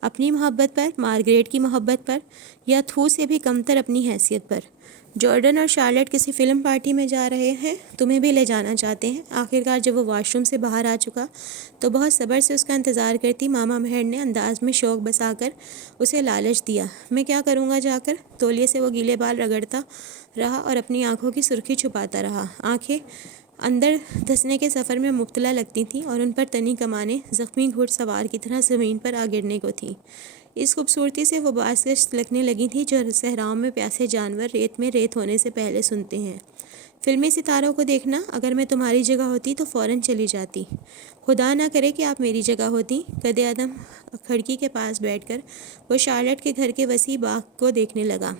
اپنی محبت پر، مارگریٹ کی محبت پر، یا تھو سے بھی کمتر اپنی حیثیت پر۔ جارڈن اور شارلٹ کسی فلم پارٹی میں جا رہے ہیں، تمہیں بھی لے جانا چاہتے ہیں۔ آخرکار جب وہ واش روم سے باہر آ چکا تو بہت صبر سے اس کا انتظار کرتی ماما مہر نے انداز میں شوق بسا کر اسے لالچ دیا۔ میں کیا کروں گا جا کر؟ تولیے سے وہ گیلے بال رگڑتا رہا اور اپنی آنکھوں کی سرخی چھپاتا رہا۔ آنکھیں اندر دھسنے کے سفر میں مبتلا لگتی تھیں اور ان پر تنی کمانیں زخمی گھڑ سوار کی طرح زمین پر آ گرنے کو تھیں۔ اس خوبصورتی سے وہ بازگشت لگنے لگی تھی جو صحراؤں میں پیاسے جانور ریت میں ریت ہونے سے پہلے سنتے ہیں۔ فلمی ستاروں کو دیکھنا، اگر میں تمہاری جگہ ہوتی تو فوراً چلی جاتی۔ خدا نہ کرے کہ آپ میری جگہ ہوتی۔ قد اعظم کھڑکی کے پاس بیٹھ کر وہ شارلٹ کے گھر کے وسیع باغ کو دیکھنے لگا۔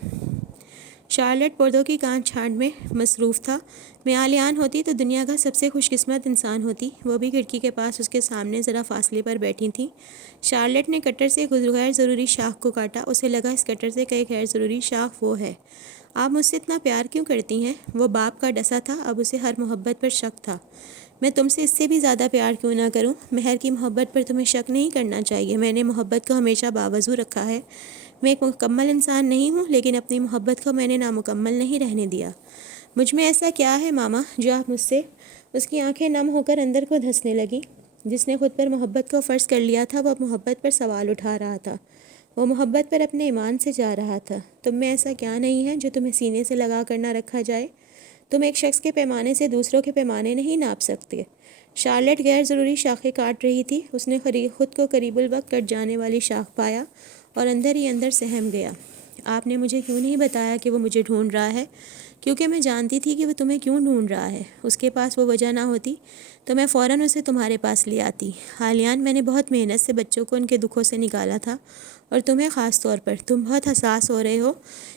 شارلٹ پودوں کی کاٹ چھانٹ میں مصروف تھا۔ میں آلیان ہوتی تو دنیا کا سب سے خوش قسمت انسان ہوتی۔ وہ بھی کھڑکی کے پاس اس کے سامنے ذرا فاصلے پر بیٹھی تھیں۔ شارلٹ نے کٹر سے غیر ضروری شاخ کو کاٹا۔ اسے لگا اس کٹر سے کئی غیر ضروری شاخ وہ ہے۔ آپ مجھ سے اتنا پیار کیوں کرتی ہیں؟ وہ باپ کا ڈسا تھا، اب اسے ہر محبت پر شک تھا۔ میں تم سے اس سے بھی زیادہ پیار کیوں نہ کروں؟ مہر کی محبت پر تمہیں شک نہیں کرنا چاہیے۔ میں نے محبت کو ہمیشہ باوضو رکھا ہے۔ میں ایک مکمل انسان نہیں ہوں، لیکن اپنی محبت کو میں نے نامکمل نہیں رہنے دیا۔ مجھ میں ایسا کیا ہے ماما جو آپ مجھ سے؟ اس کی آنکھیں نم ہو کر اندر کو دھنسنے لگیں۔ جس نے خود پر محبت کو فرض کر لیا تھا وہ اب محبت پر سوال اٹھا رہا تھا۔ وہ محبت پر اپنے ایمان سے جا رہا تھا۔ تم میں ایسا کیا نہیں ہے جو تمہیں سینے سے لگا کر نہ رکھا جائے؟ تم ایک شخص کے پیمانے سے دوسروں کے پیمانے نہیں ناپ سکتے۔ شارلٹ غیر ضروری شاخیں کاٹ رہی تھی۔ اس نے خود کو قریب الوقت کٹ جانے والی شاخ پایا اور اندر ہی اندر سہم گیا۔ آپ نے مجھے کیوں نہیں بتایا کہ وہ مجھے ڈھونڈ رہا ہے؟ کیونکہ میں جانتی تھی کہ وہ تمہیں کیوں ڈھونڈ رہا ہے۔ اس کے پاس وہ وجہ نہ ہوتی تو میں فوراً اسے تمہارے پاس لے آتی۔ حالیان میں نے بہت محنت سے بچوں کو ان کے دکھوں سے نکالا تھا، اور تمہیں خاص طور پر۔ تم بہت حساس ہو رہے ہو۔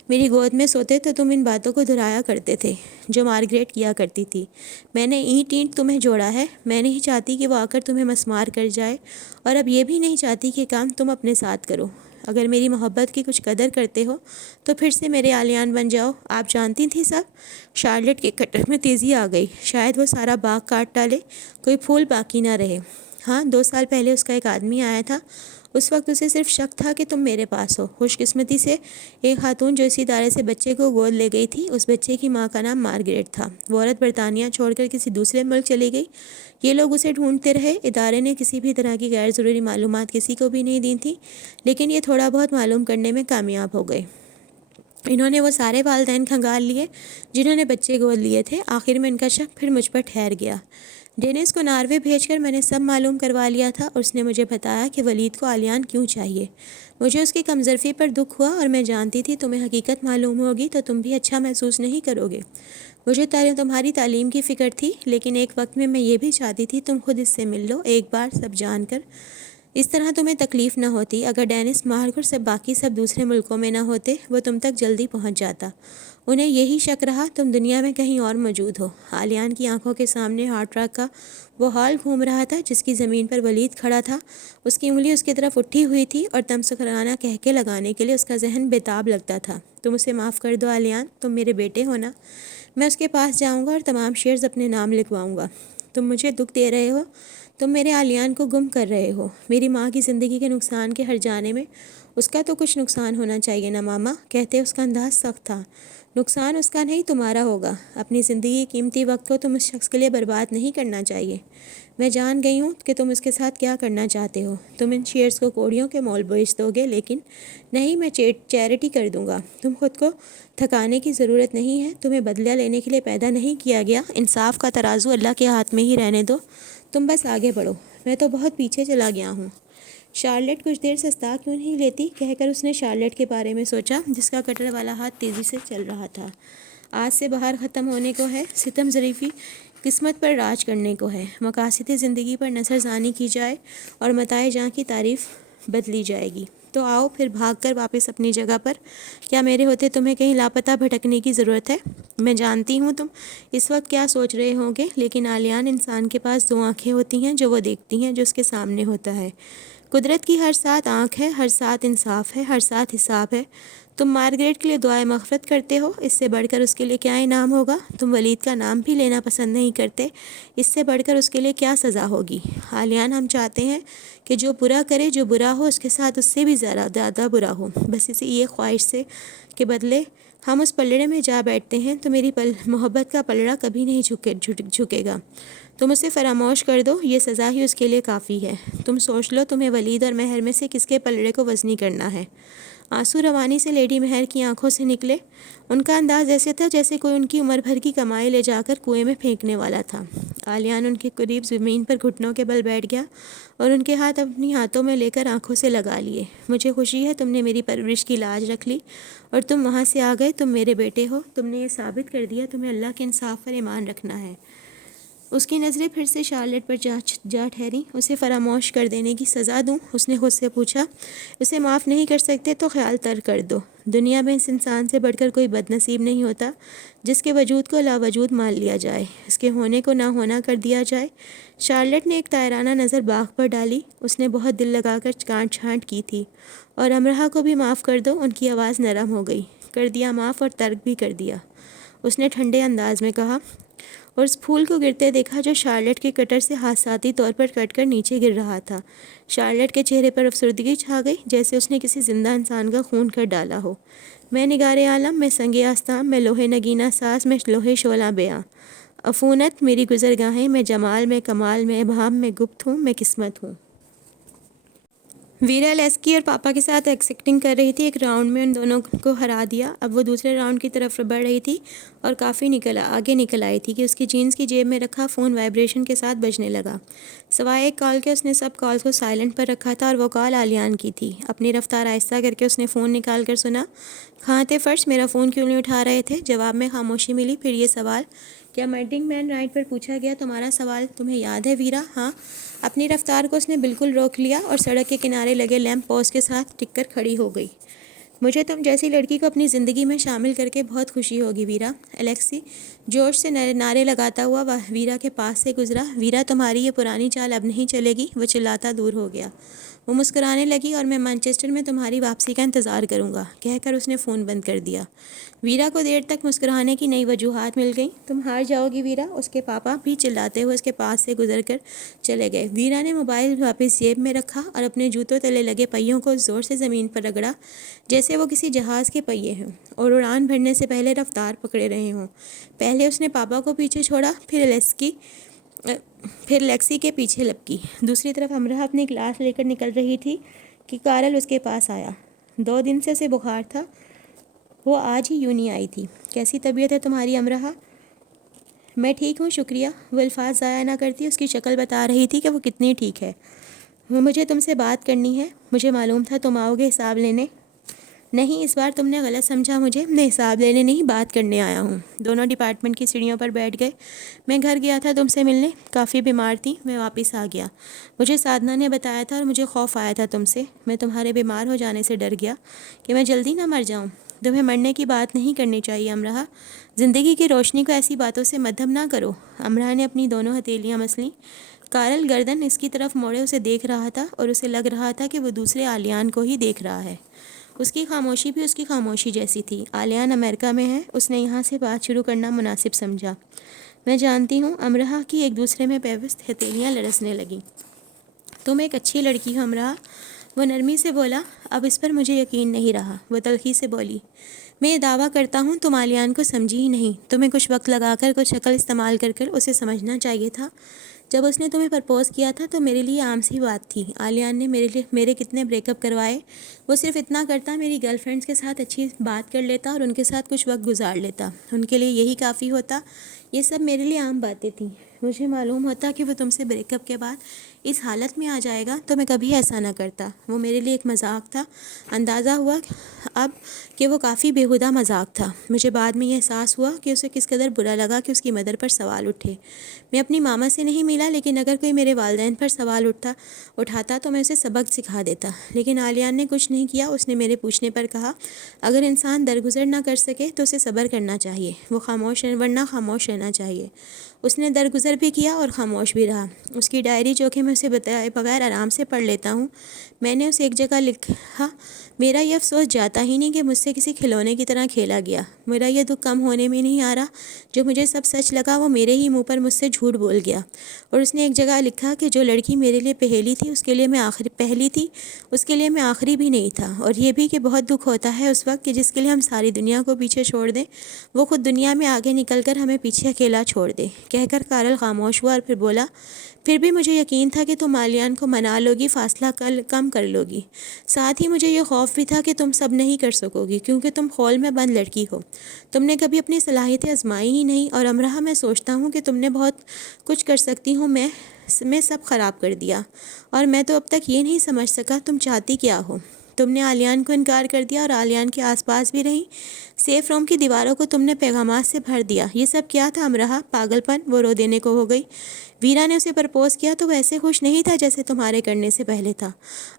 میری گود میں سوتے تو تم ان باتوں کو دہرایا کرتے تھے جو مارگریٹ کیا کرتی تھی۔ میں نے اینٹ اینٹ تمہیں جوڑا ہے۔ میں نہیں چاہتی کہ وہ آ کر تمہیں مسمار کر جائے، اور اب یہ بھی نہیں چاہتی کہ کام تم اپنے ساتھ کرو۔ اگر میری محبت کی کچھ قدر کرتے ہو تو پھر سے میرے آلیان بن جاؤ۔ آپ جانتی تھیں سب؟ شارلٹ کے کٹر میں تیزی آ گئی۔ شاید وہ سارا باغ کاٹ ڈالے، کوئی پھول باقی نہ رہے۔ ہاں، 2 سال پہلے اس کا ایک آدمی آیا تھا۔ اس وقت اسے صرف شک تھا کہ تم میرے پاس ہو۔ خوش قسمتی سے ایک خاتون جو اسی ادارے سے بچے کو گود لے گئی تھی، اس بچے کی ماں کا نام مارگریٹ تھا۔ وہ عورت برطانیہ چھوڑ کر کسی دوسرے ملک چلی گئی۔ یہ لوگ اسے ڈھونڈتے رہے۔ ادارے نے کسی بھی طرح کی غیر ضروری معلومات کسی کو بھی نہیں دی تھی، لیکن یہ تھوڑا بہت معلوم کرنے میں کامیاب ہو گئے۔ انہوں نے وہ سارے والدین کھنگال لیے جنہوں نے بچے گود لیے تھے۔ آخر میں ان کا شک پھر مجھ پر ٹھہر گیا۔ ڈینس کو ناروے بھیج کر میں نے سب معلوم کروا لیا تھا، اور اس نے مجھے بتایا کہ ولید کو آلیان کیوں چاہیے۔ مجھے اس کی کمظرفی پر دکھ ہوا، اور میں جانتی تھی تمہیں حقیقت معلوم ہوگی تو تم بھی اچھا محسوس نہیں کرو گے۔ مجھے تمہاری تعلیم کی فکر تھی، لیکن ایک وقت میں یہ بھی چاہتی تھی تم خود اس سے مل لو ایک بار سب جان کر۔ اس طرح تمہیں تکلیف نہ ہوتی۔ اگر ڈینس مارگر سے باقی سب دوسرے ملکوں میں نہ ہوتے وہ تم تک جلدی پہنچ جاتا۔ انہیں یہی شک رہا تم دنیا میں کہیں اور موجود ہو۔ آلیان کی آنکھوں کے سامنے ہارٹ ٹرک کا وہ ہال گھوم رہا تھا جس کی زمین پر ولید کھڑا تھا۔ اس کی انگلی اس کی طرف اٹھی ہوئی تھی اور تمسخرانہ کہکے لگانے کے لیے اس کا ذہن بےتاب لگتا تھا۔ تم اسے معاف کر دو آلیان، تم میرے بیٹے ہو نا۔ میں اس کے پاس جاؤں گا اور تمام شیئرز اپنے نام لکھواؤں گا۔ تم مجھے دکھ دے رہے ہو، تم میرے آلیان کو گم کر رہے ہو۔ میری ماں کی زندگی کے نقصان کے ہر جانے میں اس کا تو کچھ نقصان ہونا چاہیے نا ماما، کہتے اس کا انداز سخت تھا۔ نقصان اس کا نہیں تمہارا ہوگا، اپنی زندگی قیمتی وقت کو تم اس شخص کے لیے برباد نہیں کرنا چاہیے۔ میں جان گئی ہوں کہ تم اس کے ساتھ کیا کرنا چاہتے ہو، تم ان شیئرز کو کوڑیوں کے مول بیچ دو گے، لیکن نہیں، میں چیریٹی کر دوں گا۔ تم خود کو تھکانے کی ضرورت نہیں ہے، تمہیں بدلہ لینے کے لیے پیدا نہیں کیا گیا، انصاف کا ترازو اللہ کے ہاتھ میں ہی رہنے دو، تم بس آگے بڑھو۔ میں تو بہت پیچھے چلا گیا ہوں۔ شارلٹ کچھ دیر سستا کیوں نہیں لیتی، کہہ کر اس نے شارلٹ کے بارے میں سوچا جس کا کٹر والا ہاتھ تیزی سے چل رہا تھا۔ آج سے بہار ختم ہونے کو ہے، ستم ظریفی قسمت پر راج کرنے کو ہے، مقاصد زندگی پر نظر ثانی کی جائے اور متاع جاں کی تعریف بدلی جائے گی۔ تو آؤ پھر بھاگ کر واپس اپنی جگہ پر۔ کیا میرے ہوتے تمہیں کہیں لاپتہ بھٹکنے کی ضرورت ہے؟ میں جانتی ہوں تم اس وقت کیا سوچ رہے ہوں گے، لیکن عالیان انسان کے پاس دو آنکھیں ہوتی ہیں جو وہ دیکھتی ہیں جو اس کے سامنے ہوتا ہے۔ قدرت کی ہر ساتھ آنکھ ہے، ہر ساتھ انصاف ہے، ہر ساتھ حساب ہے۔ تم مارگریٹ کے لیے دعائے مغفرت کرتے ہو، اس سے بڑھ کر اس کے لیے کیا انعام ہوگا؟ تم ولید کا نام بھی لینا پسند نہیں کرتے، اس سے بڑھ کر اس کے لیے کیا سزا ہوگی؟ عالیان ہم چاہتے ہیں کہ جو برا کرے، جو برا ہو اس کے ساتھ اس سے بھی زیادہ برا ہو، بس اسی یہ خواہش سے کہ بدلے ہم اس پلڑے میں جا بیٹھتے ہیں تو میری محبت کا پلڑا کبھی نہیں جھکے گا۔ تم اسے فراموش کر دو، یہ سزا ہی اس کے لیے کافی ہے۔ تم سوچ لو تمہیں ولید اور مہر میں سے کس کے پلڑے کو وزنی کرنا ہے۔ آنسو روانی سے لیڈی مہر کی آنکھوں سے نکلے۔ ان کا انداز ایسے تھا جیسے کوئی ان کی عمر بھر کی کمائی لے جا کر کنویں میں پھینکنے والا تھا۔ عالیان ان کے قریب زمین پر گھٹنوں کے بل بیٹھ گیا اور ان کے ہاتھ اپنی ہاتھوں میں لے کر آنکھوں سے لگا لیے۔ مجھے خوشی ہے تم نے میری پرورش کی لاج رکھ لی اور تم وہاں سے آ گئے، تم میرے بیٹے ہو، تم نے یہ ثابت کر دیا تمہیں اللہ کے انصاف پر ایمان رکھنا ہے۔ اس کی نظریں پھر سے شارلٹ پر جا ٹھہریں۔ اسے فراموش کر دینے کی سزا دوں؟ اس نے خود سے پوچھا۔ اسے معاف نہیں کر سکتے تو خیال ترک کر دو۔ دنیا میں اس انسان سے بڑھ کر کوئی بد نصیب نہیں ہوتا جس کے وجود کو لا وجود مان لیا جائے، اس کے ہونے کو نہ ہونا کر دیا جائے۔ شارلٹ نے ایک طائرانہ نظر باغ پر ڈالی۔ اس نے بہت دل لگا کر کانٹ چھانٹ کی تھی۔ اور امرہ کو بھی معاف کر دو۔ ان کی آواز نرم ہو گئی۔ کر دیا معاف اور ترک بھی کر دیا، اس نے ٹھنڈے انداز میں کہا، اور اس پھول کو گرتے دیکھا جو شارلٹ کے کٹر سے حادثاتی طور پر کٹ کر نیچے گر رہا تھا۔ شارلٹ کے چہرے پر افسردگی چھا گئی، جیسے اس نے کسی زندہ انسان کا خون کر ڈالا ہو۔ میں نگار عالم، میں سنگ آستام، میں لوح نگینہ ساز، میں لوح شعلہ بیاں، عفونت میری گزرگاہیں، میں جمال، میں کمال، میں ابہام، میں گپت ہوں، میں قسمت ہوں۔ ویرا لیسکی اور پاپا کے ساتھ ایکٹنگ کر رہی تھی۔ ایک راؤنڈ میں ان دونوں کو ہرا دیا۔ اب وہ دوسرے راؤنڈ کی طرف بڑھ رہی تھی اور کافی آگے نکل آئی تھی کہ اس کی جینز کی جیب میں رکھا فون وائبریشن کے ساتھ بجنے لگا۔ سوائے ایک کال کے اس نے سب کالز کو سائلنٹ پر رکھا تھا اور وہ کال عالیان کی تھی۔ اپنی رفتار آہستہ کر کے اس نے فون نکال کر سنا۔ کہاں تھے فرش؟ میرا فون کیوں نہیں اٹھا رہے تھے؟ جواب میں خاموشی ملی۔ پھر یہ سوال، کیا میٹنگ مین رائٹ پر پوچھا گیا؟ تمہارا سوال تمہیں یاد ہے ویرا؟ ہاں۔ اپنی رفتار کو اس نے بالکل روک لیا اور سڑک کے کنارے لگے لیمپ پوسٹ کے ساتھ ٹک کر کھڑی ہو گئی۔ مجھے تم جیسی لڑکی کو اپنی زندگی میں شامل کر کے بہت خوشی ہوگی ویرا۔ الیکسی جوش سے نعرے لگاتا ہوا ویرا کے پاس سے گزرا۔ ویرا تمہاری یہ پرانی چال اب نہیں چلے گی۔ وہ چلاتا دور ہو گیا۔ وہ مسکرانے لگی، اور میں مانچسٹر میں تمہاری واپسی کا انتظار کروں گا، کہہ کر اس نے فون بند کر دیا۔ ویرا کو دیر تک مسکرانے کی نئی وجوہات مل گئیں۔ تم ہار جاؤ گی ویرا، اس کے پاپا بھی چلاتے ہوئے اس کے پاس سے گزر کر چلے گئے۔ ویرا نے موبائل واپس جیب میں رکھا اور اپنے جوتوں تلے لگے پہیوں کو زور سے زمین پر رگڑا، جیسے وہ کسی جہاز کے پہیے ہوں اور اڑان بھرنے سے پہلے رفتار پکڑے رہے ہوں۔ پہلے اس نے پاپا کو پیچھے چھوڑا، پھر لیکسی کے پیچھے لپکی۔ دوسری طرف امرہ اپنی کلاس لے کر نکل رہی تھی کہ کارل اس کے پاس آیا۔ 2 دن سے اسے بخار تھا، وہ آج ہی یوں نہیں آئی تھی۔ کیسی طبیعت ہے تمہاری امرہ؟ میں ٹھیک ہوں شکریہ۔ وہ الفاظ ضائع نہ کرتی، اس کی شکل بتا رہی تھی کہ وہ کتنی ٹھیک ہے۔ مجھے تم سے بات کرنی ہے۔ مجھے معلوم تھا تم آؤ گے حساب لینے۔ نہیں، اس بار تم نے غلط سمجھا مجھے، میں حساب لینے نہیں بات کرنے آیا ہوں۔ دونوں ڈپارٹمنٹ کی سیڑھیوں پر بیٹھ گئے۔ میں گھر گیا تھا تم سے ملنے، کافی بیمار تھی، میں واپس آ گیا۔ مجھے سادھنا نے بتایا تھا اور مجھے خوف آیا تھا تم سے۔ میں تمہارے بیمار ہو جانے سے ڈر گیا کہ میں جلدی نہ مر جاؤں۔ تمہیں مرنے کی بات نہیں کرنی چاہیے امرہ، زندگی کی روشنی کو ایسی باتوں سے مدھم نہ کرو۔ امرہ نے اپنی دونوں ہتھیلیاں مسلیں۔ کارل گردن اس کی طرف موڑے اسے دیکھ رہا تھا اور اسے لگ رہا تھا کہ وہ دوسرے عالیان کو ہی دیکھ رہا ہے۔ اس کی خاموشی بھی اس کی خاموشی جیسی تھی۔ عالیان امریکہ میں ہے، اس نے یہاں سے بات شروع کرنا مناسب سمجھا۔ میں جانتی ہوں۔ امرہ کی ایک دوسرے میں پیوست ہتھیلیاں لرزنے لگیں۔ تم ایک اچھی لڑکی ہو امرہ، وہ نرمی سے بولا، اب اس پر مجھے یقین نہیں رہا۔ وہ تلخی سے بولی، میں یہ دعویٰ کرتا ہوں تم عالیان کو سمجھی ہی نہیں۔ تمہیں کچھ وقت لگا کر، کچھ عقل استعمال کر کر اسے سمجھنا چاہیے تھا۔ جب اس نے تمہیں پرپوز کیا تھا تو میرے لیے عام سی بات تھی۔ عالیان نے میرے کتنے بریک اپ کروائے۔ وہ صرف اتنا کرتا، میری گرل فرینڈس کے ساتھ اچھی بات کر لیتا اور ان کے ساتھ کچھ وقت گزار لیتا، ان کے لیے یہی کافی ہوتا۔ یہ سب میرے لیے عام باتیں تھیں۔ مجھے معلوم ہوتا کہ وہ تم سے بریک اپ کے بعد اس حالت میں آ جائے گا تو میں کبھی ایسا نہ کرتا۔ وہ میرے لیے ایک مذاق تھا۔ اندازہ ہوا اب کہ وہ کافی بیہودہ مذاق تھا۔ مجھے بعد میں یہ احساس ہوا کہ اسے کس قدر برا لگا کہ اس کی مدر پر سوال اٹھے۔ میں اپنی ماما سے نہیں ملا، لیکن اگر کوئی میرے والدین پر سوال اٹھاتا تو میں اسے سبق سکھا دیتا۔ لیکن عالیان نے کچھ نہیں کیا۔ اس نے میرے پوچھنے پر کہا، اگر انسان درگزر نہ کر سکے تو اسے صبر کرنا چاہیے، ورنہ خاموش رہنا چاہیے۔ اس نے درگزر بھی کیا اور خاموش بھی رہا۔ اس کی ڈائری، جو کہ میں اسے بتائے بغیر آرام سے پڑھ لیتا ہوں، میں نے اسے ایک جگہ لکھا، میرا یہ افسوس جاتا ہی نہیں کہ مجھ سے کسی کھلونے کی طرح کھیلا گیا۔ میرا یہ دکھ کم ہونے میں نہیں آ رہا۔ جو مجھے سب سچ لگا وہ میرے ہی منہ پر مجھ سے جھوٹ بول گیا۔ اور اس نے ایک جگہ لکھا کہ جو لڑکی میرے لیے پہلی تھی اس کے لیے میں آخری بھی نہیں تھا۔ اور یہ بھی کہ بہت دکھ ہوتا ہے اس وقت کہ جس کے لیے ہم ساری دنیا کو پیچھے چھوڑ دیں وہ خود دنیا میں آگے نکل کر ہمیں پیچھے اکیلا چھوڑ دے۔ کہہ کر کارل خاموش ہوا اور پھر بولا، پھر بھی مجھے یقین تھا کہ تم عالیان کو منا لوگی، فاصلہ کم کر لوگی۔ ساتھ ہی مجھے یہ خوف بھی تھا کہ تم سب نہیں کر سکو گی، کیونکہ تم خول میں بند لڑکی ہو۔ تم نے کبھی اپنی صلاحیتیں آزمائی ہی نہیں۔ اور امرہ، میں سوچتا ہوں کہ تم نے بہت کچھ کر سکتی ہوں، میں سب خراب کر دیا۔ اور میں تو اب تک یہ نہیں سمجھ سکا تم چاہتی کیا ہو۔ تم نے عالیان کو انکار کر دیا اور عالیان کے آس پاس بھی رہی۔ سیف روم کی دیواروں کو تم نے پیغامات سے بھر دیا۔ یہ سب کیا تھا امرہ؟ پاگل پن۔ وہ رو دینے کو ہو گئی۔ ویرا نے اسے پرپوز کیا تو وہ ایسے خوش نہیں تھا جیسے تمہارے کرنے سے پہلے تھا۔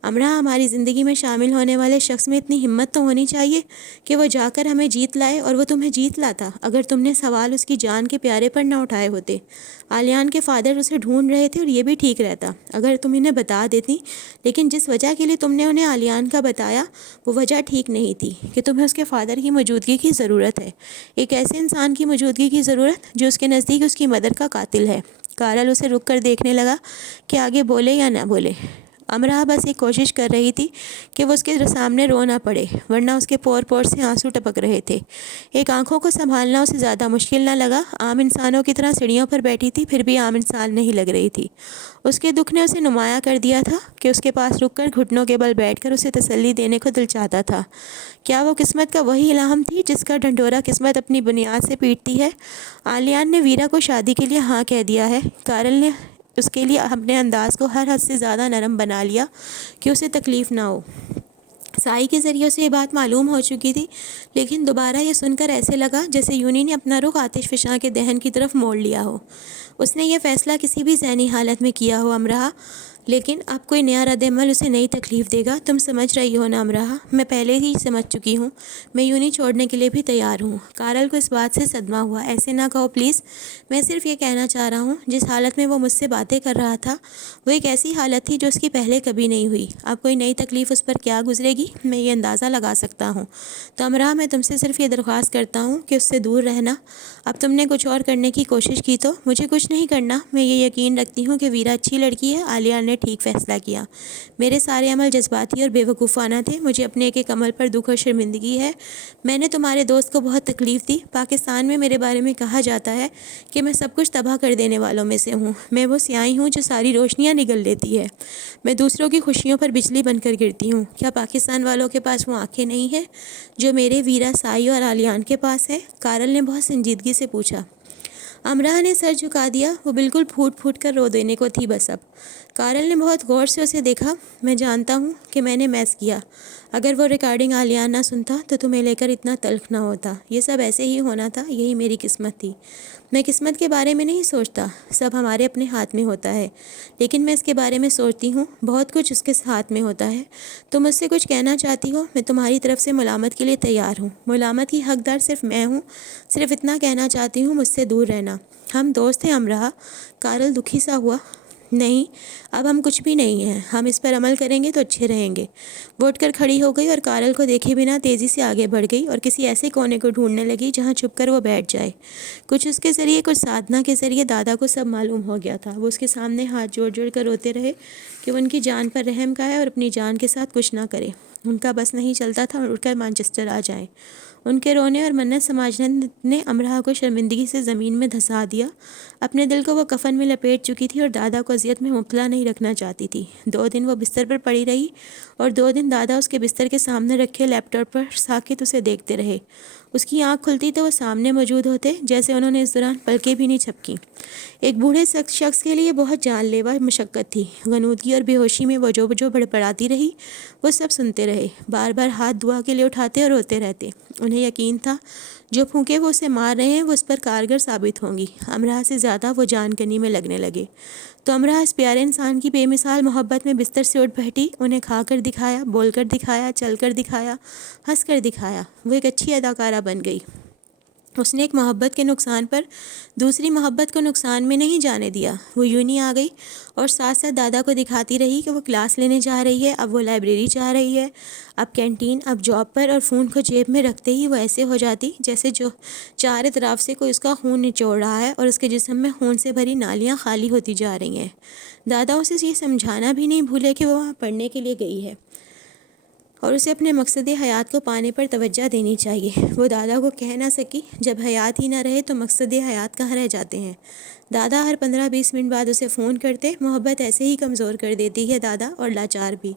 امرہ، ہماری زندگی میں شامل ہونے والے شخص میں اتنی ہمت تو ہونی چاہیے کہ وہ جا کر ہمیں جیت لائے، اور وہ تمہیں جیت لاتا اگر تم نے سوال اس کی جان کے پیارے پر نہ اٹھائے ہوتے۔ عالیان کے فادر اسے ڈھونڈ رہے تھے اور یہ بھی ٹھیک رہتا اگر تم انہیں بتا دیتی، لیکن جس وجہ کے لیے تم نے انہیں عالیان کا بتایا وہ وجہ ٹھیک نہیں تھی کہ تمہیں اس کے فادر کی موجودگی کی ضرورت ہے، ایک ایسے انسان کی موجودگی کی ضرورت جو اس کے نزدیک اس کی مدر کا قاتل ہے۔ کارل اسے رک کر دیکھنے لگا کہ آگے بولے یا نہ بولے۔ امرہ بس ایک کوشش کر رہی تھی کہ وہ اس کے سامنے رو نہ پڑے، ورنہ اس کے پور سے آنسو ٹپک رہے تھے۔ ایک آنکھوں کو سنبھالنا اسے زیادہ مشکل نہ لگا۔ عام انسانوں کی طرح سیڑھیوں پر بیٹھی تھی، پھر بھی عام انسان نہیں لگ رہی تھی۔ اس کے دکھ نے اسے نمایاں کر دیا تھا کہ اس کے پاس رک کر گھٹنوں کے بل بیٹھ کر اسے تسلی دینے کو دل چاہتا تھا۔ کیا وہ قسمت کا وہی الہام تھی جس کا ڈھنڈورا قسمت اپنی بنیاد سے پیٹتی ہے؟ عالیان نے ویرا کو شادی کے لیے ہاں کہہ دیا ہے۔ کارل نے اس کے لیے اپنے انداز کو ہر حد سے زیادہ نرم بنا لیا کہ اسے تکلیف نہ ہو۔ سائی کے ذریعے سے یہ بات معلوم ہو چکی تھی، لیکن دوبارہ یہ سن کر ایسے لگا جیسے یونی نے اپنا رخ آتش فشاں کے دہن کی طرف موڑ لیا ہو۔ اس نے یہ فیصلہ کسی بھی ذہنی حالت میں کیا ہو امرہ، لیکن اب کوئی نیا رد عمل اسے نئی تکلیف دے گا۔ تم سمجھ رہی ہو نا امرہ؟ میں پہلے ہی سمجھ چکی ہوں۔ میں یونی چھوڑنے کے لیے بھی تیار ہوں۔ کارل کو اس بات سے صدمہ ہوا۔ ایسے نہ کہو پلیز، میں صرف یہ کہنا چاہ رہا ہوں جس حالت میں وہ مجھ سے باتیں کر رہا تھا وہ ایک ایسی حالت تھی جو اس کی پہلے کبھی نہیں ہوئی۔ اب کوئی نئی تکلیف اس پر کیا گزرے گی میں یہ اندازہ لگا سکتا ہوں۔ تو امرہ، میں تم سے صرف یہ درخواست کرتا ہوں کہ اس سے دور رہنا۔ اب تم نے کچھ اور کرنے کی کوشش کی تو مجھے کچھ نہیں کرنا۔ میں یہ یقین رکھتی ہوں کہ ویرا اچھی لڑکی ہے۔ عالیان نے ٹھیک فیصلہ کیا۔ میرے سارے عمل جذباتی اور بے وقوفانہ تھے۔ مجھے اپنے ایک عمل پر دکھ اور شرمندگی ہے۔ میں نے تمہارے دوست کو بہت تکلیف دی۔ پاکستان میں میرے بارے میں کہا جاتا ہے کہ میں سب کچھ تباہ کر دینے والوں میں سے ہوں۔ میں وہ سیاہی ہوں جو ساری روشنیاں نگل لیتی ہے۔ میں دوسروں کی خوشیوں پر بجلی بن کر گرتی ہوں۔ کیا پاکستان والوں کے پاس وہ آنکھیں نہیں ہیں جو میرے ویرا، سائی اور عالیان کے پاس ہے؟ کارل نے بہت سنجیدگی سے پوچھا۔ امرہ نے سر جھکا دیا۔ وہ بالکل پھوٹ پھوٹ کر رو دینے کو تھی بس اب۔ کارل نے بہت غور سے اسے دیکھا۔ میں جانتا ہوں کہ میں نے میس کیا۔ اگر وہ ریکارڈنگ عالیان نہ سنتا تو تمہیں لے کر اتنا تلخ نہ ہوتا۔ یہ سب ایسے ہی ہونا تھا، یہی میری قسمت تھی۔ میں قسمت کے بارے میں نہیں سوچتا، سب ہمارے اپنے ہاتھ میں ہوتا ہے، لیکن میں اس کے بارے میں سوچتی ہوں، بہت کچھ اس کے ہاتھ میں ہوتا ہے۔ تم مجھ سے کچھ کہنا چاہتی ہو؟ میں تمہاری طرف سے ملامت کے لیے تیار ہوں۔ ملامت کی حقدار صرف میں ہوں۔ صرف اتنا کہنا چاہتی ہوں، مجھ سے دور رہنا۔ ہم دوست ہیں امرہ۔ کارل دکھی سا ہوا۔ نہیں، اب ہم کچھ بھی نہیں ہیں، ہم اس پر عمل کریں گے تو اچھے رہیں گے۔ وہ اٹھ کر کھڑی ہو گئی اور کارل کو دیکھے بنا تیزی سے آگے بڑھ گئی اور کسی ایسے کونے کو ڈھونڈنے لگی جہاں چھپ کر وہ بیٹھ جائے۔ کچھ اس کے ذریعے، کچھ سادھنا کے ذریعے دادا کو سب معلوم ہو گیا تھا۔ وہ اس کے سامنے ہاتھ جوڑ جوڑ کر روتے رہے کہ وہ ان کی جان پر رحم کھائے اور اپنی جان کے ساتھ کچھ نہ کرے۔ ان کا بس نہیں چلتا تھا اور اٹھ کر مانچسٹر آ جائیں۔ ان کے رونے اور منت سماجنے نے امرا کو شرمندگی سے زمین میں دھسا دیا۔ اپنے دل کو وہ کفن میں لپیٹ چکی تھی اور دادا کو اذیت میں مبتلا نہیں رکھنا چاہتی تھی۔ 2 دن وہ بستر پر پڑی رہی اور 2 دن دادا اس کے بستر کے سامنے رکھے لیپ ٹاپ پر ساکت اسے دیکھتے رہے۔ اس کی آنکھ کھلتی تو وہ سامنے موجود ہوتے، جیسے انہوں نے اس دوران پلکیں بھی نہیں جھپکیں۔ ایک بوڑھے شخص کے لیے بہت جان لیوا مشقت تھی۔ غنودگی اور بے ہوشی میں وہ جو بڑبڑاتی رہی، وہ سب سنتے رہے، بار بار ہاتھ دعا کے لیے اٹھاتے اور روتے رہتے۔ انہیں یقین تھا جو پھونکے وہ اسے مار رہے ہیں وہ اس پر کارگر ثابت ہوں گی۔ امرا سے زیادہ وہ جان کنی میں لگنے لگے۔ تو امرا اس پیارے انسان کی بے مثال محبت میں بستر سے اٹھ بیٹھی، انہیں کھا کر دکھایا، بول کر دکھایا، چل کر دکھایا، ہنس کر دکھایا۔ وہ ایک اچھی اداکارہ بن گئی۔ اس نے ایک محبت کے نقصان پر دوسری محبت کو نقصان میں نہیں جانے دیا۔ وہ یوں نہیں آ گئی اور ساتھ ساتھ دادا کو دکھاتی رہی کہ وہ کلاس لینے جا رہی ہے، اب وہ لائبریری جا رہی ہے، اب کینٹین، اب جاب پر، اور فون کو جیب میں رکھتے ہی وہ ایسے ہو جاتی جیسے جو چارے طرف سے کوئی اس کا خون نچوڑ رہا ہے اور اس کے جسم میں خون سے بھری نالیاں خالی ہوتی جا رہی ہیں۔ دادا اسے یہ سمجھانا بھی نہیں بھولے کہ وہ وہاں پڑھنے کے لیے گئی ہے اور اسے اپنے مقصد حیات کو پانے پر توجہ دینی چاہیے۔ وہ دادا کو کہہ نہ سکی، جب حیات ہی نہ رہے تو مقصد حیات کہاں رہ جاتے ہیں۔ دادا ہر 15-20 منٹ بعد اسے فون کرتے۔ محبت ایسے ہی کمزور کر دیتی ہے دادا، اور لاچار بھی۔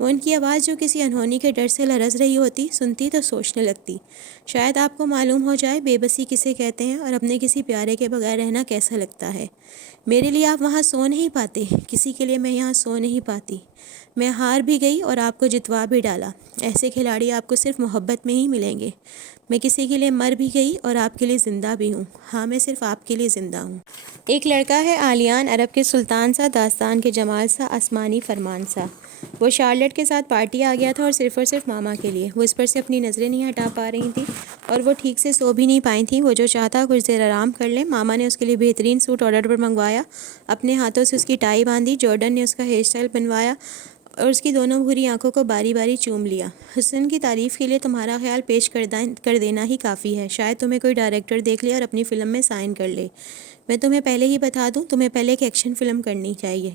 وہ ان کی آواز جو کسی انہونی کے ڈر سے لرز رہی ہوتی، سنتی تو سوچنے لگتی، شاید آپ کو معلوم ہو جائے بے بسی کسے کہتے ہیں اور اپنے کسی پیارے کے بغیر رہنا کیسا لگتا ہے۔ میرے لیے آپ وہاں سو نہیں پاتے، کسی کے لیے میں یہاں سو نہیں پاتی۔ میں ہار بھی گئی اور آپ کو جتوا بھی ڈالا۔ ایسے کھلاڑی آپ کو صرف محبت میں ہی ملیں گے۔ میں کسی کے لیے مر بھی گئی اور آپ کے لیے زندہ بھی ہوں۔ ہاں، میں صرف آپ کے لیے زندہ ہوں۔ ایک لڑکا ہے عالیان عرب کے سلطان سا، داستان کے جمال سا، آسمانی فرمان سا۔ وہ شارلٹ کے ساتھ پارٹی آ گیا تھا اور صرف ماما کے لیے۔ وہ اس پر سے اپنی نظریں نہیں ہٹا پا رہی تھیں اور وہ ٹھیک سے سو بھی نہیں پائی تھیں۔ وہ جو چاہتا کچھ دیر آرام کر لیں۔ ماما نے اس کے لیے بہترین سوٹ آرڈر پر منگوایا، اپنے ہاتھوں سے اس کی ٹائی باندھی۔ جارڈن نے اس کا ہیئر اسٹائل بنوایا اور اس کی دونوں بھوری آنکھوں کو باری باری چوم لیا۔ حسن کی تعریف کے لیے تمہارا خیال پیش کر دینا ہی کافی ہے۔ شاید تمہیں کوئی ڈائریکٹر دیکھ لے اور اپنی فلم میں سائن کر لے۔ میں تمہیں پہلے ہی بتا دوں، تمہیں پہلے ایک ایکشن فلم کرنی چاہیے۔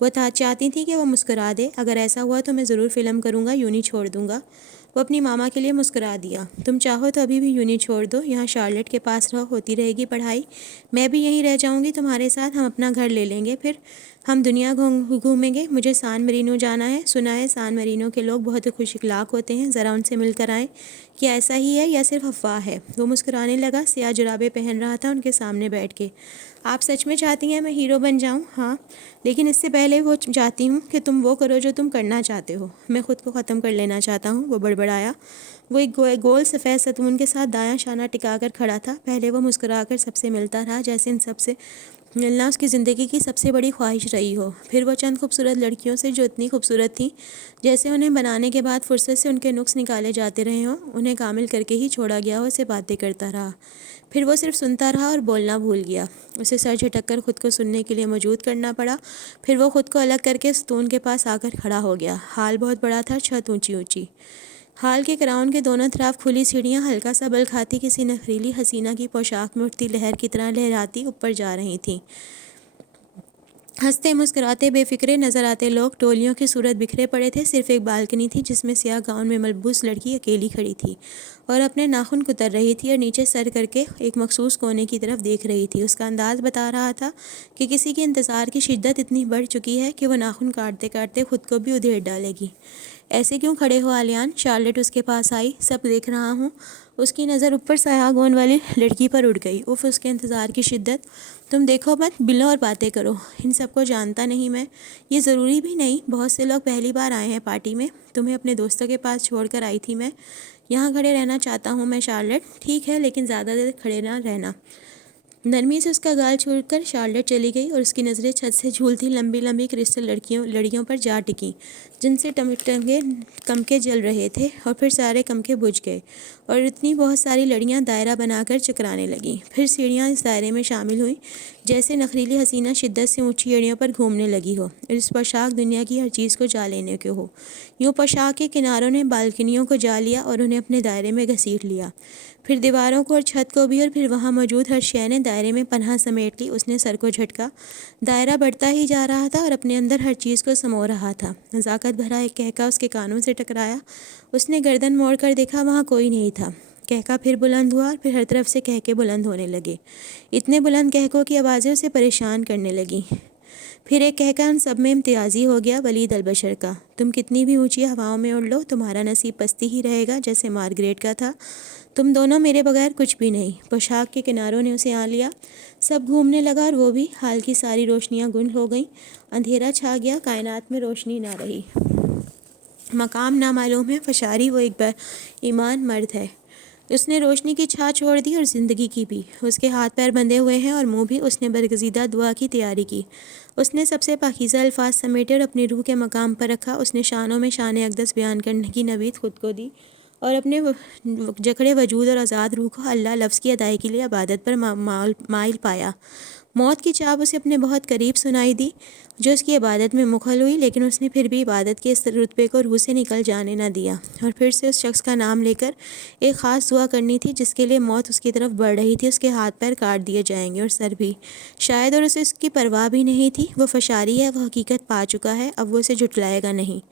وہ چاہتی تھی کہ وہ مسکرا دے۔ اگر ایسا ہوا تو میں ضرور فلم کروں گا، یوں نہیں چھوڑ دوں گا۔ وہ اپنی ماما کے لیے مسکرا دیا۔ تم چاہو تو ابھی بھی یوں نہیں چھوڑ دو، یہاں شارلٹ کے پاس رہو، ہوتی رہے گی پڑھائی، میں بھی یہیں رہ جاؤں گی تمہارے ساتھ، ہم اپنا گھر لے لیں گے، پھر ہم دنیا گھومیں گے۔ مجھے سان مرینو جانا ہے، سنا ہے سان مرینو کے لوگ بہت خوش اخلاق ہوتے ہیں، ذرا ان سے مل کر آئیں۔ کیا ایسا ہی ہے یا صرف افواہ ہے؟ وہ مسکرانے لگا، سیاہ جرابیں پہن رہا تھا ان کے سامنے بیٹھ کے۔ آپ سچ میں چاہتی ہیں میں ہیرو بن جاؤں؟ ہاں، لیکن اس سے پہلے وہ چاہتی ہوں کہ تم وہ کرو جو تم کرنا چاہتے ہو۔ میں خود کو ختم کر لینا چاہتا ہوں، وہ بڑبڑایا۔ وہ ایک گول سفید ستون کے ساتھ دایاں شانہ ٹکا کر کھڑا تھا۔ پہلے وہ مسکرا کر سب سے ملتا رہا، جیسے ان سب سے ملنا اس کی زندگی کی سب سے بڑی خواہش رہی ہو۔ پھر وہ چند خوبصورت لڑکیوں سے جو اتنی خوبصورت تھیں جیسے انہیں بنانے کے بعد فرصت سے ان کے نقص نکالے جاتے رہے ہوں، انہیں کامل کر کے ہی چھوڑا گیا ہو، سے باتیں کرتا رہا۔ پھر وہ صرف سنتا رہا اور بولنا بھول گیا۔ اسے سر جھٹک کر خود کو سننے کے لیے موجود کرنا پڑا۔ پھر وہ خود کو الگ کر کے ستون کے پاس آ کر کھڑا ہو گیا۔ ہال بہت بڑا تھا، چھت اونچی اونچی۔ ہال کے کراؤن کے دونوں طرف کھلی سیڑھیاں ہلکا سا بل کھاتی کسی نخریلی حسینہ کی پوشاک میں اٹھتی لہر کی طرح لہراتی اوپر جا رہی تھیں۔ ہنستے مسکراتے بے فکرے نظر آتے لوگ، ٹولیوں کی صورت بکھرے پڑے تھے۔ صرف ایک بالکنی تھی جس میں سیاہ گاؤن میں ملبوس لڑکی اکیلی کھڑی تھی اور اپنے ناخن کتر رہی تھی اور نیچے سر کر کے ایک مخصوص کونے کی طرف دیکھ رہی تھی۔ اس کا انداز بتا رہا تھا کہ کسی کے انتظار کی شدت اتنی بڑھ چکی ہے کہ وہ ناخن کاٹتے کاٹتے خود کو بھی ادھیڑ ڈالے گی۔ ایسے کیوں کھڑے ہو عالیان؟ شارلٹ اس کے پاس آئی۔ سب دیکھ رہا ہوں۔ اس کی نظر اوپر سیاہ گون والی لڑکی پر اٹھ گئی۔ اف، اس کے انتظار کی شدت۔ تم دیکھو مت، بلو اور باتیں کرو۔ ان سب کو جانتا نہیں میں؟ یہ ضروری بھی نہیں، بہت سے لوگ پہلی بار آئے ہیں پارٹی میں۔ تمہیں اپنے دوستوں کے پاس چھوڑ کر آئی تھی میں۔ یہاں کھڑے رہنا چاہتا ہوں میں شارلٹ۔ ٹھیک ہے، لیکن زیادہ دیر کھڑے نہ رہنا۔ نرمی سے اس کا گال چھوڑ کر شارلٹ چلی گئی اور اس کی نظریں چھت سے جھولتی لمبی لمبی کرسٹل لڑیوں پر جا ٹکیں جن سے ٹنگے کمکے جل رہے تھے، اور پھر سارے کمکے بجھ گئے اور اتنی بہت ساری لڑیاں دائرہ بنا کر چکرانے لگیں۔ پھر سیڑھیاں اس دائرے میں شامل ہوئیں جیسے نخریلی حسینہ شدت سے اونچی ایڑیوں پر گھومنے لگی ہو اور اس پوشاک دنیا کی ہر چیز کو جا لینے کو ہو۔ یوں پوشاک کے کناروں نے بالکنیوں کو جا لیا اور انہیں اپنے دائرے میں گھسیٹ لیا، پھر دیواروں کو اور چھت کو بھی، اور پھر وہاں موجود ہر شے نے دائرے میں پناہ سمیٹ لی۔ اس نے سر کو جھٹکا، دائرہ بڑھتا ہی جا رہا تھا اور اپنے اندر ہر چیز کو سمو رہا تھا۔ نزاکت بھرا ایک کہکا اس کے کانوں سے ٹکرایا، اس نے گردن موڑ کر دیکھا، وہاں کوئی نہیں تھا۔ کہکا پھر بلند ہوا اور پھر ہر طرف سے کہکے بلند ہونے لگے، اتنے بلند کہکوں کی آوازیں اسے پریشان کرنے لگیں۔ پھر ایک کہکا ان سب میں امتیازی ہو گیا، ولید البشر کا، تم کتنی بھی اونچی ہواؤں میں اڑ لو، تمہارا نصیب پستی ہی رہے گا جیسے مارگریٹ کا تھا، تم دونوں میرے بغیر کچھ بھی نہیں۔ پوشاک کے کناروں نے اسے آ لیا، سب گھومنے لگا اور وہ بھی، حال کی ساری روشنیاں گل ہو گئیں، اندھیرا چھا گیا، کائنات میں روشنی نہ رہی۔ مقام نامعلوم ہے، فشاری وہ ایک ایمان مرد ہے۔ اس نے روشنی کی چھا چھوڑ دی اور زندگی کی بھی۔ اس کے ہاتھ پیر بندھے ہوئے ہیں اور منہ بھی۔ اس نے برگزیدہ دعا کی تیاری کی، اس نے سب سے پاکیزہ الفاظ سمیٹے اور اپنی روح کے مقام پر رکھا۔ اس نے شانوں میں شان اقدس بیان کرنے کی نوید خود کو دی اور اپنے جکڑے وجود اور آزاد روح کو اللہ لفظ کی ادائیگی کے لیے عبادت پر مائل پایا۔ موت کی چاپ اسے اپنے بہت قریب سنائی دی جو اس کی عبادت میں مخل ہوئی، لیکن اس نے پھر بھی عبادت کے اس رتبے کو روح سے نکل جانے نہ دیا اور پھر سے اس شخص کا نام لے کر ایک خاص دعا کرنی تھی جس کے لیے موت اس کی طرف بڑھ رہی تھی۔ اس کے ہاتھ پیر کاٹ دیے جائیں گے اور سر بھی شاید، اور اسے اس کی پرواہ بھی نہیں تھی۔ وہ فشاری ہے، وہ حقیقت پا چکا ہے، اب وہ اسے جھٹلائے گا نہیں۔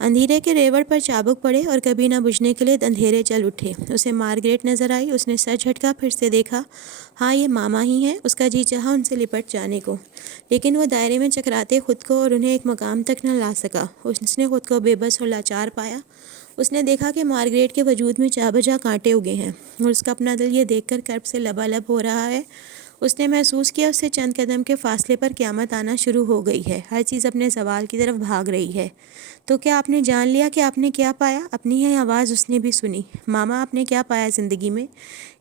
اندھیرے کے ریوڑ پر چابک پڑے اور کبھی نہ بجھنے کے لیے اندھیرے جل اٹھے۔ اسے مارگریٹ نظر آئی، اس نے سر جھٹکا، پھر سے دیکھا، ہاں یہ ماما ہی ہیں۔ اس کا جی چاہا ان سے لپٹ جانے کو، لیکن وہ دائرے میں چکراتے خود کو اور انہیں ایک مقام تک نہ لا سکا۔ اس نے خود کو بے بس اور لاچار پایا۔ اس نے دیکھا کہ مارگریٹ کے وجود میں جا بجا کانٹے اگے ہیں اور اس کا اپنا دل یہ دیکھ کر کرب سے لبالب ہو رہا ہے۔ اس نے محسوس کیا اس سے چند قدم کے فاصلے پر قیامت آنا شروع ہو گئی ہے، ہر چیز اپنے زوال کی طرف بھاگ رہی ہے۔ تو کیا آپ نے جان لیا کہ آپ نے کیا پایا؟ اپنی ہی آواز اس نے بھی سنی، ماما آپ نے کیا پایا زندگی میں؟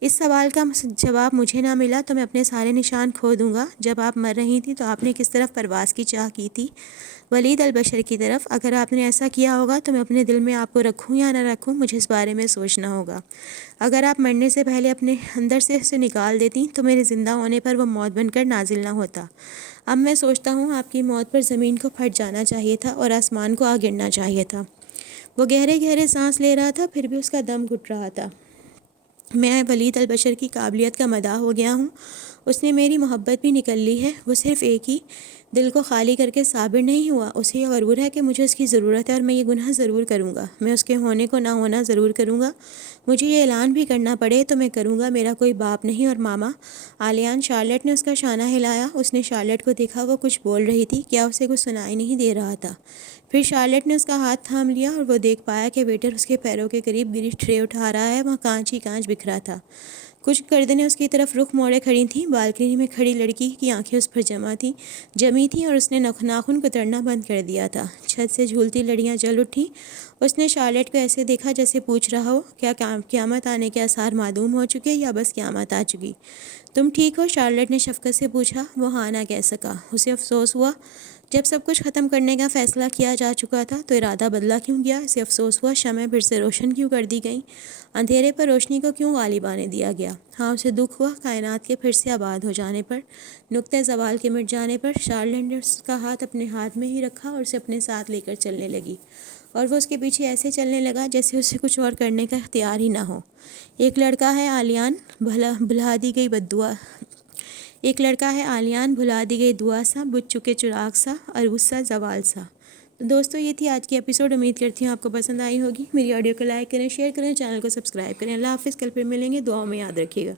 اس سوال کا جواب مجھے نہ ملا تو میں اپنے سارے نشان کھو دوں گا۔ جب آپ مر رہی تھیں تو آپ نے کس طرف پرواز کی چاہ کی تھی؟ ولید البشر کی طرف۔ اگر آپ نے ایسا کیا ہوگا تو میں اپنے دل میں آپ کو رکھوں یا نہ رکھوں، مجھے اس بارے میں سوچنا ہوگا۔ اگر آپ مرنے سے پہلے اپنے اندر سے اسے نکال دیتی تو میرے زندہ ہونے پر وہ موت بن کر نازل نہ ہوتا۔ اب میں سوچتا ہوں آپ کی موت پر زمین کو پھٹ جانا چاہیے تھا اور آسمان کو آ گرنا چاہیے تھا۔ وہ گہرے گہرے سانس لے رہا تھا، پھر بھی اس کا دم گھٹ رہا تھا۔ میں ولید البشر کی قابلیت کا مداح ہو گیا ہوں، اس نے میری محبت بھی نکل لی ہے۔ وہ صرف ایک ہی دل کو خالی کر کے صابر نہیں ہوا، اسے یہ غرور ہے کہ مجھے اس کی ضرورت ہے اور میں یہ گناہ ضرور کروں گا، میں اس کے ہونے کو نہ ہونا ضرور کروں گا، مجھے یہ اعلان بھی کرنا پڑے تو میں کروں گا، میرا کوئی باپ نہیں اور ماما آلیان۔ شارلٹ نے اس کا شانہ ہلایا، اس نے شارلٹ کو دیکھا، وہ کچھ بول رہی تھی، کیا اسے کچھ سنائی نہیں دے رہا تھا؟ پھر شارلٹ نے اس کا ہاتھ تھام لیا اور وہ دیکھ پایا کہ ویٹر اس کے پیروں کے قریب گری ٹرے اٹھا رہا ہے، وہاں کانچ ہی کانچ بکھرا تھا، کچھ گردنیں اس کی طرف رخ موڑے کھڑی تھیں۔ بالکنی میں کھڑی لڑکی کی آنکھیں اس پر جمی تھیں اور اس نے ناخن کترنا بند کر دیا تھا۔ چھت سے جھولتی لڑیاں جل اٹھیں۔ اس نے شارلٹ کو ایسے دیکھا جیسے پوچھ رہا ہو، کیا قیامت آنے کے آثار معدوم ہو چکے یا بس قیامت آ چکی؟ تم ٹھیک ہو؟ شارلٹ نے شفقت سے پوچھا۔ وہ ہاں نہ کہہ سکا۔ اسے افسوس ہوا، جب سب کچھ ختم کرنے کا فیصلہ کیا جا چکا تھا تو ارادہ بدلا کیوں گیا؟ اسے افسوس ہوا، شمعیں پھر سے روشن کیوں کر دی گئیں؟ اندھیرے پر روشنی کو کیوں غالب آنے دیا گیا؟ ہاں اسے دکھ ہوا کائنات کے پھر سے آباد ہو جانے پر، نقطۂ زوال کے مٹ جانے پر۔ شارلٹ نے اس کا ہاتھ اپنے ہاتھ میں ہی رکھا اور اسے اپنے ساتھ لے کر چلنے لگی، اور وہ اس کے پیچھے ایسے چلنے لگا جیسے اسے کچھ اور کرنے کا اختیار ہی نہ ہو۔ ایک لڑکا ہے آلیان، بھلا دی گئی بددعا، ایک لڑکا ہے آلیان، بھلا دی گئی دعا سا، بجھ چکے چراغ سا، عروج سا، زوال سا۔ تو دوستو یہ تھی آج کی ایپیسوڈ، امید کرتی ہوں آپ کو پسند آئی ہوگی۔ میری آڈیو کو لائک کریں، شیئر کریں، چینل کو سبسکرائب کریں۔ اللہ حافظ، کل پھر ملیں گے، دعاؤں میں یاد رکھیے گا۔